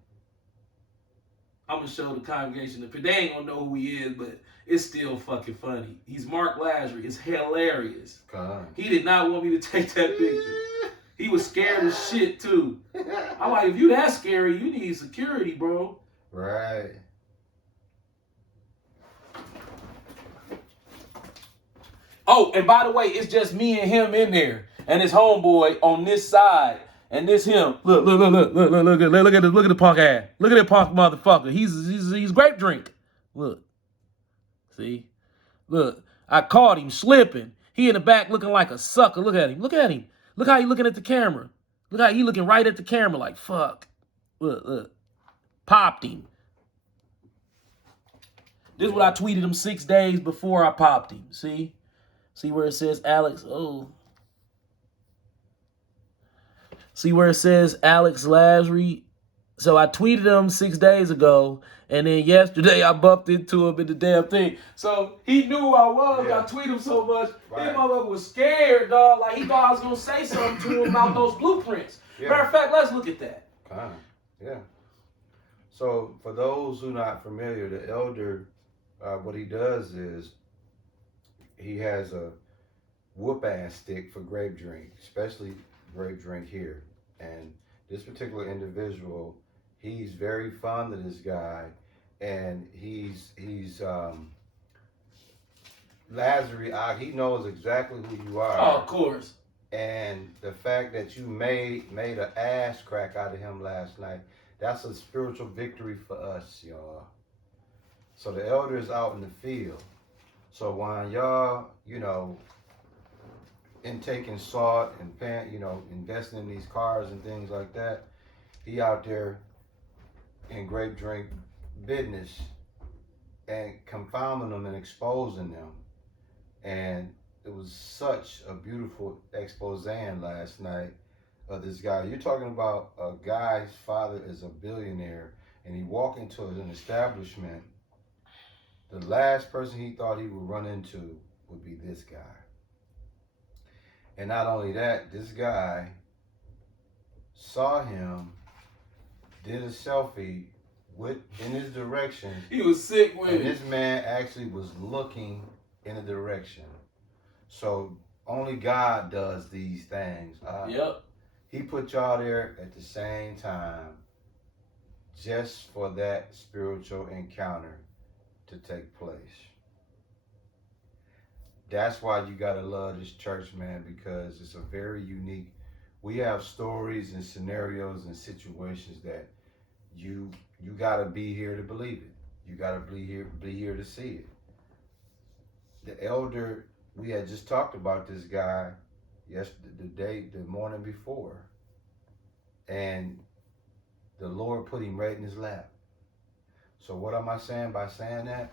I'm going to show the congregation the picture. They ain't going to know who he is, but it's still fucking funny. He's Mark Lasry. It's hilarious. Con. He did not want me to take that picture. He was scared as shit, too. I'm like, if you that scary, you need security, bro. Right. Oh, and by the way, it's just me and him in there, and his homeboy on this side, and this him. Look at the punk ass. Look at that punk motherfucker. He's grape drink. Look, see, look. I caught him slipping. He in the back looking like a sucker. Look at him. Look at him. Look how he looking at the camera. Look how he looking right at the camera like fuck. Look. Popped him. This is what I tweeted him 6 days before I popped him. See? See where it says Alex? Oh. See where it says Alex Lasry? So I tweeted him 6 days ago, and then yesterday I bumped into him in the damn thing. So he knew who I was. Yeah. I tweeted him so much. Right. This motherfucker was scared, dog. Like he thought I was gonna say something to him about those blueprints. Yeah. Matter of fact, let's look at that. Con. Yeah. So for those who not familiar, the elder, what he does is he has a whoop ass stick for grape drink, especially grape drink here. And this particular individual, he's very fond of this guy, and he's Lasry. He knows exactly who you are. Oh, of course. And the fact that you made an ass crack out of him last night, that's a spiritual victory for us, y'all. So the elder is out in the field. So while y'all, intaking salt and investing in these cars and things like that, he out there in grape drink business and confounding them and exposing them. And it was such a beautiful expose last night of this guy. You're talking about a guy's father is a billionaire, and he walked into an establishment. The last person he thought he would run into would be this guy. And not only that, this guy saw him, did a selfie in his direction. He was sick with And it. this man actually was looking in a direction. So only God does these things. Yep. He put y'all there at the same time just for that spiritual encounter to take place. That's why you gotta love this church, man, because it's a very unique. We have stories and scenarios and situations that you gotta be here to believe it. You gotta be here to see it. The elder, we had just talked about this guy the morning before, and the Lord put him right in his lap. So what am I saying by saying that?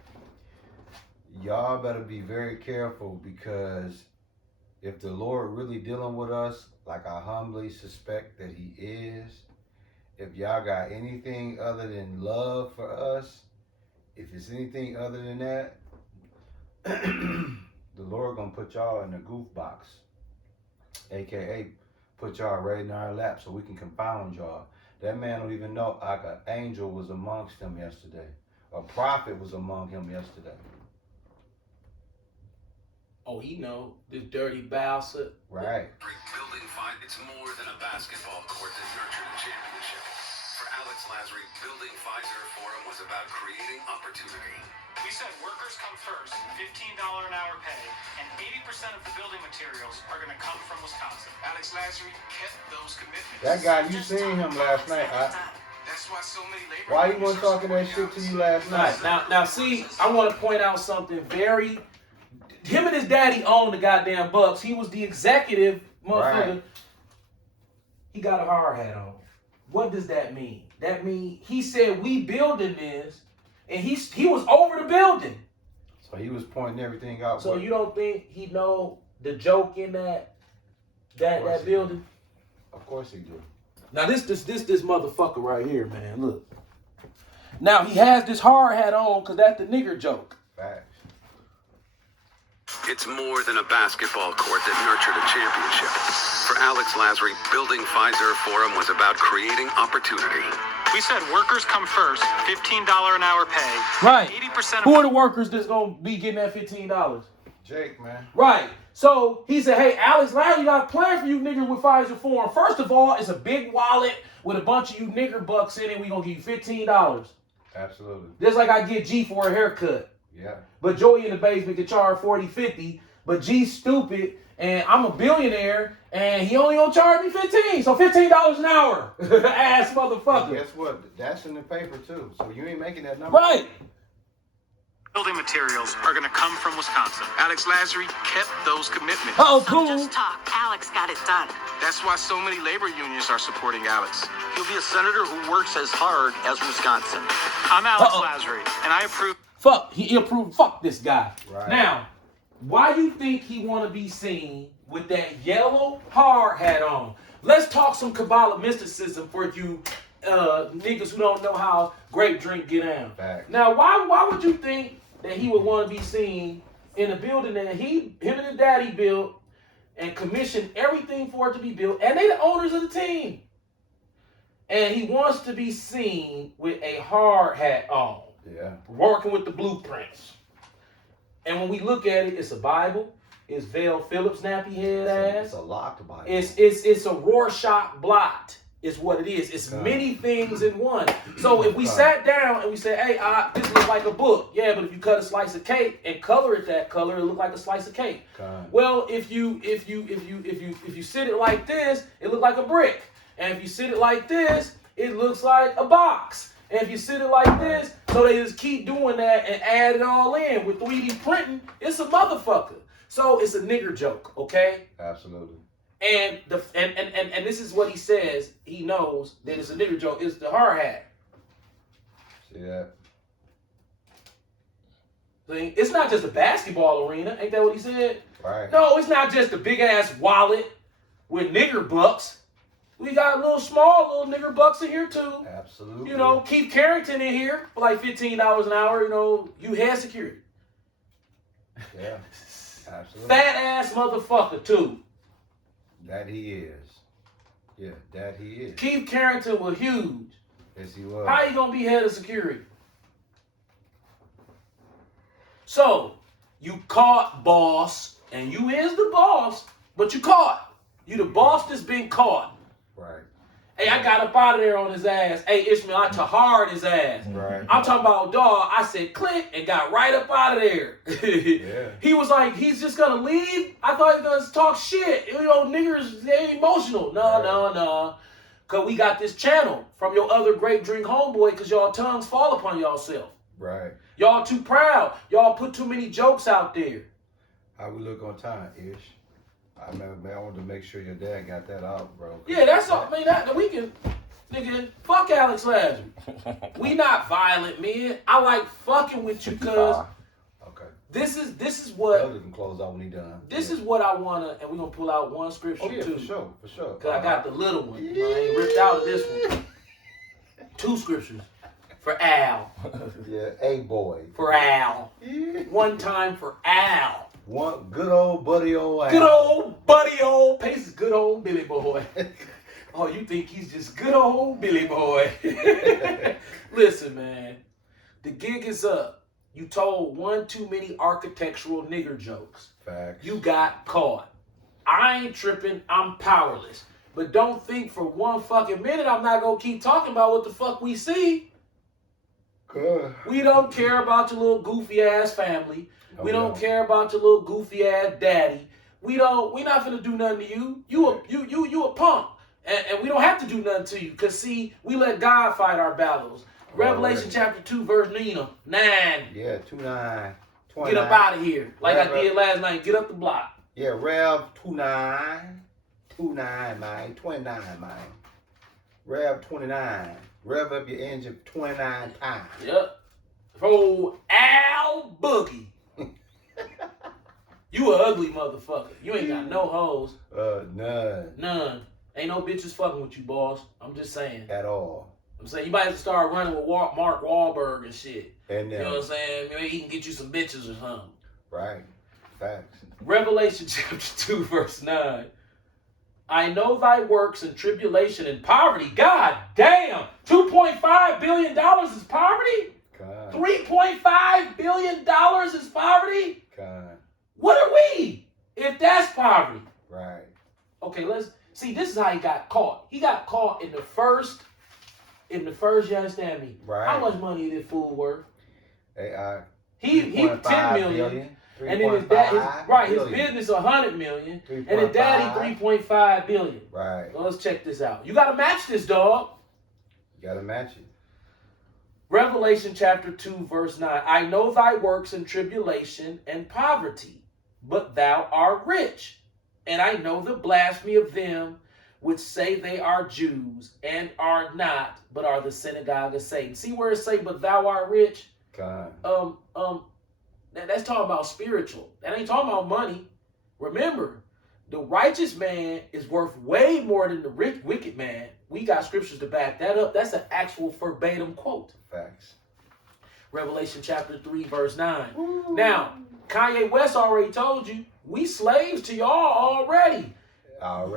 Y'all better be very careful, because if the Lord really dealing with us, like I humbly suspect that he is, if y'all got anything other than love for us, if it's anything other than that, the Lord gonna put y'all in the goof box, aka put y'all right in our lap so we can confound y'all. That man don't even know like an angel was amongst him yesterday. A prophet was among him yesterday. Oh, he know this dirty bastard. Right. Building 5, it's more than a basketball court that nurtured a championship. For Alex Lasry, building Pfizer Forum was about creating opportunity. We said workers come first, $15 an hour pay, and 80% of the building materials are going to come from Wisconsin. Alex Lasry kept those commitments. That guy, you seen him last night. That's why so many labor. Why he wasn't talking that shit to you last night? Now, see, I want to point out something very. Him and his daddy owned the goddamn Bucks. He was the executive motherfucker. Right. He got a hard hat on. What does that mean? That mean he said we building this, and he was over the building. So he was pointing everything out. So you don't think he know the joke in that building? Of course he do. Now this motherfucker right here, man. Look. Now he has this hard hat on because that's the nigger joke. Facts. It's more than a basketball court that nurtured a championship. For Alex Lasry, building Pfizer Forum was about creating opportunity. We said workers come first, $15 an hour pay. Right. 80% of Who are the workers that's gonna be getting that $15? Jake, man. Right. So he said, hey, Alex Lasry got a plan for you niggas with Pfizer Forum. First of all, it's a big wallet with a bunch of you nigger bucks in it. We gonna give you $15. Absolutely. Just like I get G for a haircut. Yeah. But Joey in the basement can charge $40, $50. But G's stupid, and I'm a billionaire, and he only gonna charge me $15. So $15 an hour. Ass motherfucker. And guess what? That's in the paper too. So you ain't making that number. Right. building materials are going to come from Wisconsin. Alex Lasry kept those commitments. Oh, So cool. just talk. Alex got it done. That's why so many labor unions are supporting Alex. He'll be a senator who works as hard as Wisconsin. I'm Alex Uh-oh. Lasry, and I approve. He approved. Fuck this guy. Right. Now, why you think he want to be seen with that yellow hard hat on? Let's talk some Kabbalah mysticism for you niggas who don't know how grape drink get down. Facts. Now, why would you think that he would want to be seen in a building that him and his daddy built and commissioned everything for it to be built, and they the owners of the team? And he wants to be seen with a hard hat on. Yeah. Working with the blueprints. And when we look at it, it's a Bible. It's Vale Phillips nappy head ass. It's a locked Bible. It's a Rorschach blot. Is what it is. It's many things in one. So if we sat down and we said, "Hey, this looks like a book," yeah, but if you cut a slice of cake and color it that color, it look like a slice of cake. Well, if you sit it like this, it look like a brick. And if you sit it like this, it looks like a box. And if you sit it like this, so they just keep doing that and add it all in with 3D printing, it's a motherfucker. So it's a nigger joke, okay? Absolutely. And and this is what he says. He knows that it's a nigger joke. It's the hard hat. See that? See? It's not just a basketball arena. Ain't that what he said? Right. No, it's not just a big ass wallet with nigger bucks. We got little nigger bucks in here too. Absolutely. You know, Keith Carrington in here for like $15 an hour. You know, you head security. Yeah. Absolutely. Fat ass motherfucker too. That he is. Yeah, that he is. Keith Carrington was huge. Yes, he was. How you gonna be head of security? So, You caught, boss. And you is the boss, but you caught. You the boss that's been caught. Right. Hey, I got up out of there on his ass. Hey, Ishmael, I tahared his ass. Right. I'm talking about dog. I said click and got right up out of there. Yeah. He was like, he's just gonna leave. I thought he was gonna talk shit. You know, niggers, they ain't emotional. No. Cause we got this channel from your other great drink homeboy, cause y'all tongues fall upon y'allself. Right. Y'all too proud. Y'all put too many jokes out there. How we look on time, Ish? I wanted to make sure your dad got that out, bro. Yeah, that's all. I mean, that we can, nigga. Fuck Alex Lazarus. We not violent men. I like fucking with you, cause Okay. this is what. Elder can close out when he done. This is what I wanna, and we're gonna pull out one scripture Oh yeah, too. for sure. Cause I got the little one. You know, I ain't ripped out of this one. 2 scriptures for Al. Yeah, a boy. For Al. Yeah. One time for Al. One good old buddy old. Good old buddy old Pace is good old Billy boy. Oh, you think he's just good old Billy boy? Listen, man. The gig is up. You told one too many architectural nigger jokes. Facts. You got caught. I ain't tripping. I'm powerless. But don't think for one fucking minute I'm not gonna keep talking about what the fuck we see. Good. We don't care about your little goofy ass family. No, we don't care about your little goofy ass daddy. We not gonna do nothing to you. You a punk. And we don't have to do nothing to you. Cause see, we let God fight our battles. Revelation chapter 2, verse 9. Yeah, 29. Get up out of here. Like I did last night. Get up the block. Yeah, Rev 29. 29, man. 29, man. Rev 29. Rev up your engine 29 times. Yep. For Al Boogie. You a ugly motherfucker. You ain't got no hoes. None. None. Ain't no bitches fucking with you, boss. I'm just saying. At all. I'm saying you might have to start running with Mark Wahlberg and shit. And You know what I'm saying? Maybe he can get you some bitches or something. Right. Facts. Revelation chapter 2, verse 9. I know thy works and tribulation and poverty. God damn. $2.5 billion is poverty? God. $3.5 billion is poverty? God. What are we if that's poverty? Right. Okay, let's see. This is how he got caught. He got caught in the first. You understand me? Right. How much money is this fool worth? Hey, He 10 million. And then his business 100 million. And his daddy 3.5 billion. Right. So let's check this out. You gotta match this, dog. You gotta match it. Revelation chapter 2, verse 9. I know thy works and tribulation and poverty, but thou art rich. And I know the blasphemy of them which say they are Jews and are not, but are the synagogue of Satan. See where it say, but thou art rich? God. That's talking about spiritual. That ain't talking about money. Remember, the righteous man is worth way more than the wicked man. We got scriptures to back that up. That's an actual verbatim quote. Facts. Revelation chapter 3, verse 9. Ooh. Now, Kanye West already told you, we slaves to y'all already.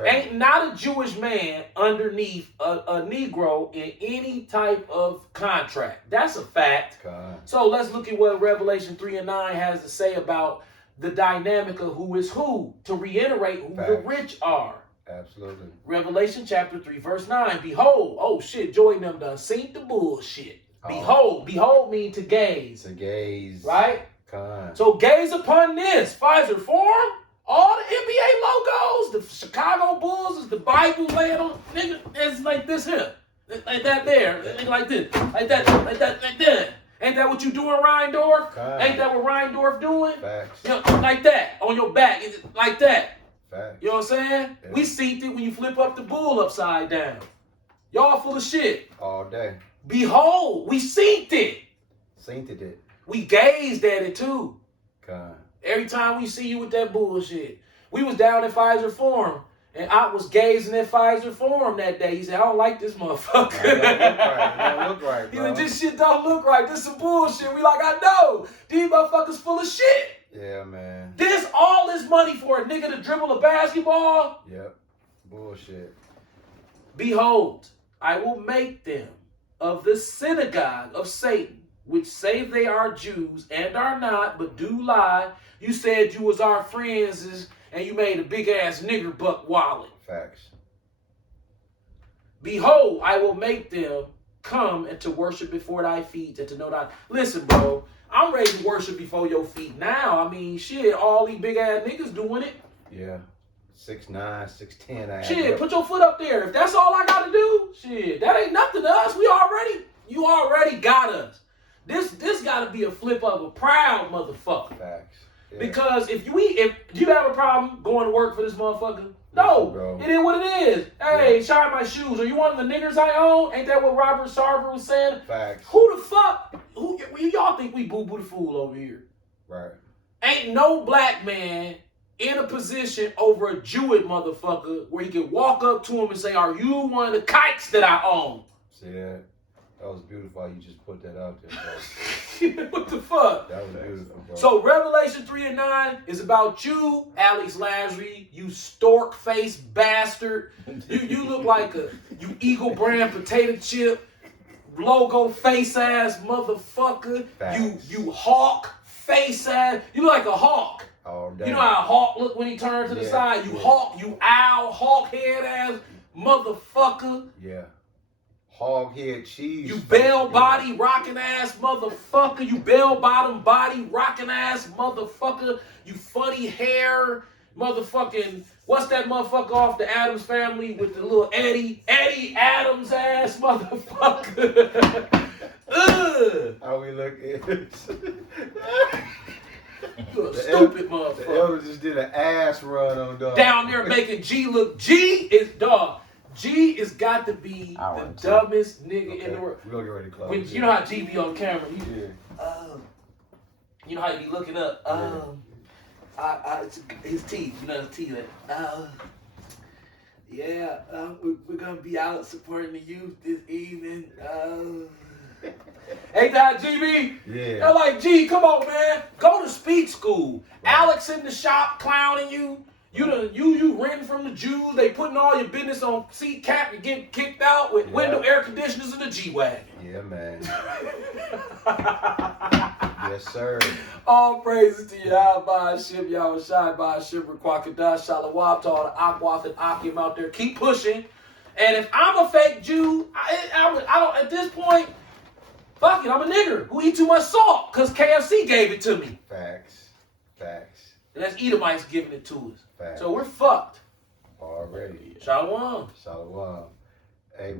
Ain't not a Jewish man underneath a Negro in any type of contract. That's a fact. God. So let's look at what Revelation 3 and 9 has to say about the dynamic of who is who, to reiterate who the rich are. Absolutely. Revelation chapter 3, verse 9. Behold, oh shit, Joey and them done seen the bullshit. Behold mean to gaze. To gaze. Right? God. So gaze upon this. Pfizer Forum. All the NBA logos, the Chicago Bulls is the Bible laying on, nigga, it's like this here. Like that there. Nigga like this. Like that. Ain't that what you doing, Reindorf? God. Ain't that what Reindorf doing? Facts. You know, like that. On your back. Like that. Facts. You know what I'm saying? Yeah. We seen it when you flip up the bull upside down. Y'all full of shit. All day. Behold, we seen it. Seen it. We gazed at it too. God. Every time we see you with that bullshit. We was down at Pfizer Forum, and I was gazing at Pfizer Forum that day. He said, I don't like this motherfucker. It don't look right, He bro. said, this shit don't look right. This some bullshit. We like, I know. These motherfuckers full of shit. Yeah, man. All this money for a nigga to dribble a basketball? Yep. Bullshit. Behold, I will make them of the synagogue of Satan. which say they are Jews and are not, but do lie. You said you was our friends, and you made a big ass nigger buck wallet. Facts. Behold, I will make them come and to worship before thy feet and to know thy. Listen, bro, I'm ready to worship before your feet now. I mean, shit, all these big ass niggas doing it. Yeah. 6'9", 6'10". Shit, put your foot up there. If that's all I gotta do, shit, that ain't nothing to us. You already got us. This gotta be a flip of a proud motherfucker. Facts. Yeah. Because if you have a problem going to work for this motherfucker, no, bro. it is what it is. Hey, shine my shoes. Are you one of the niggers I own? Ain't that what Robert Sarver was saying? Facts. Who the fuck? Who y'all think we boo-boo the fool over here? Right. Ain't no black man in a position over a Jewett motherfucker where he can walk up to him and say, are you one of the kikes that I own? See that? That was beautiful how you just put that out there, bro. What the fuck? That was beautiful, bro. So Revelation 3 and 9 is about you, Alex Lasry, you stork-faced bastard. You look like you Eagle brand potato chip, logo face-ass motherfucker. Facts. You hawk face-ass. You look like a hawk. Oh, You know how a hawk look when he turns to the side? You hawk, you owl, hawk head-ass motherfucker. Yeah. Hog head cheese. You bell body rocking ass motherfucker. You bell bottom body rocking ass motherfucker. You funny hair motherfucking. What's that motherfucker off the Addams Family with the little Eddie Adams ass motherfucker? Ugh. How we look at it. You a stupid motherfucker. The elder just did an ass run on dog. Down there making G look. G is dog. G is got to be the dumbest nigga in the world. We're gonna get ready to close. When, you know how G be on camera. Yeah. You know how he be looking up. His teeth. You know his teeth. We're gonna be out supporting the youth this evening. Ain't that GB? Yeah. They're like, G, come on, man. Go to speech school. Right. Alex in the shop clowning you. You renting from the Jews. They putting all your business on seat cap and get kicked out with window air conditioners in the G-Wagon. Yeah, man. Yes, sir. All praises to Yahweh Hashem, Yahweh Shai, Hashem, Rakwakadah, Shalawab, to all the Akwath and Akim out there. Keep pushing. And if I'm a fake Jew, I don't, at this point, fuck it, I'm a nigger who eat too much salt because KFC gave it to me. Facts. And that's Edomites giving it to us. Facts. So we're fucked. Already. Shalom. Shalom. Hey.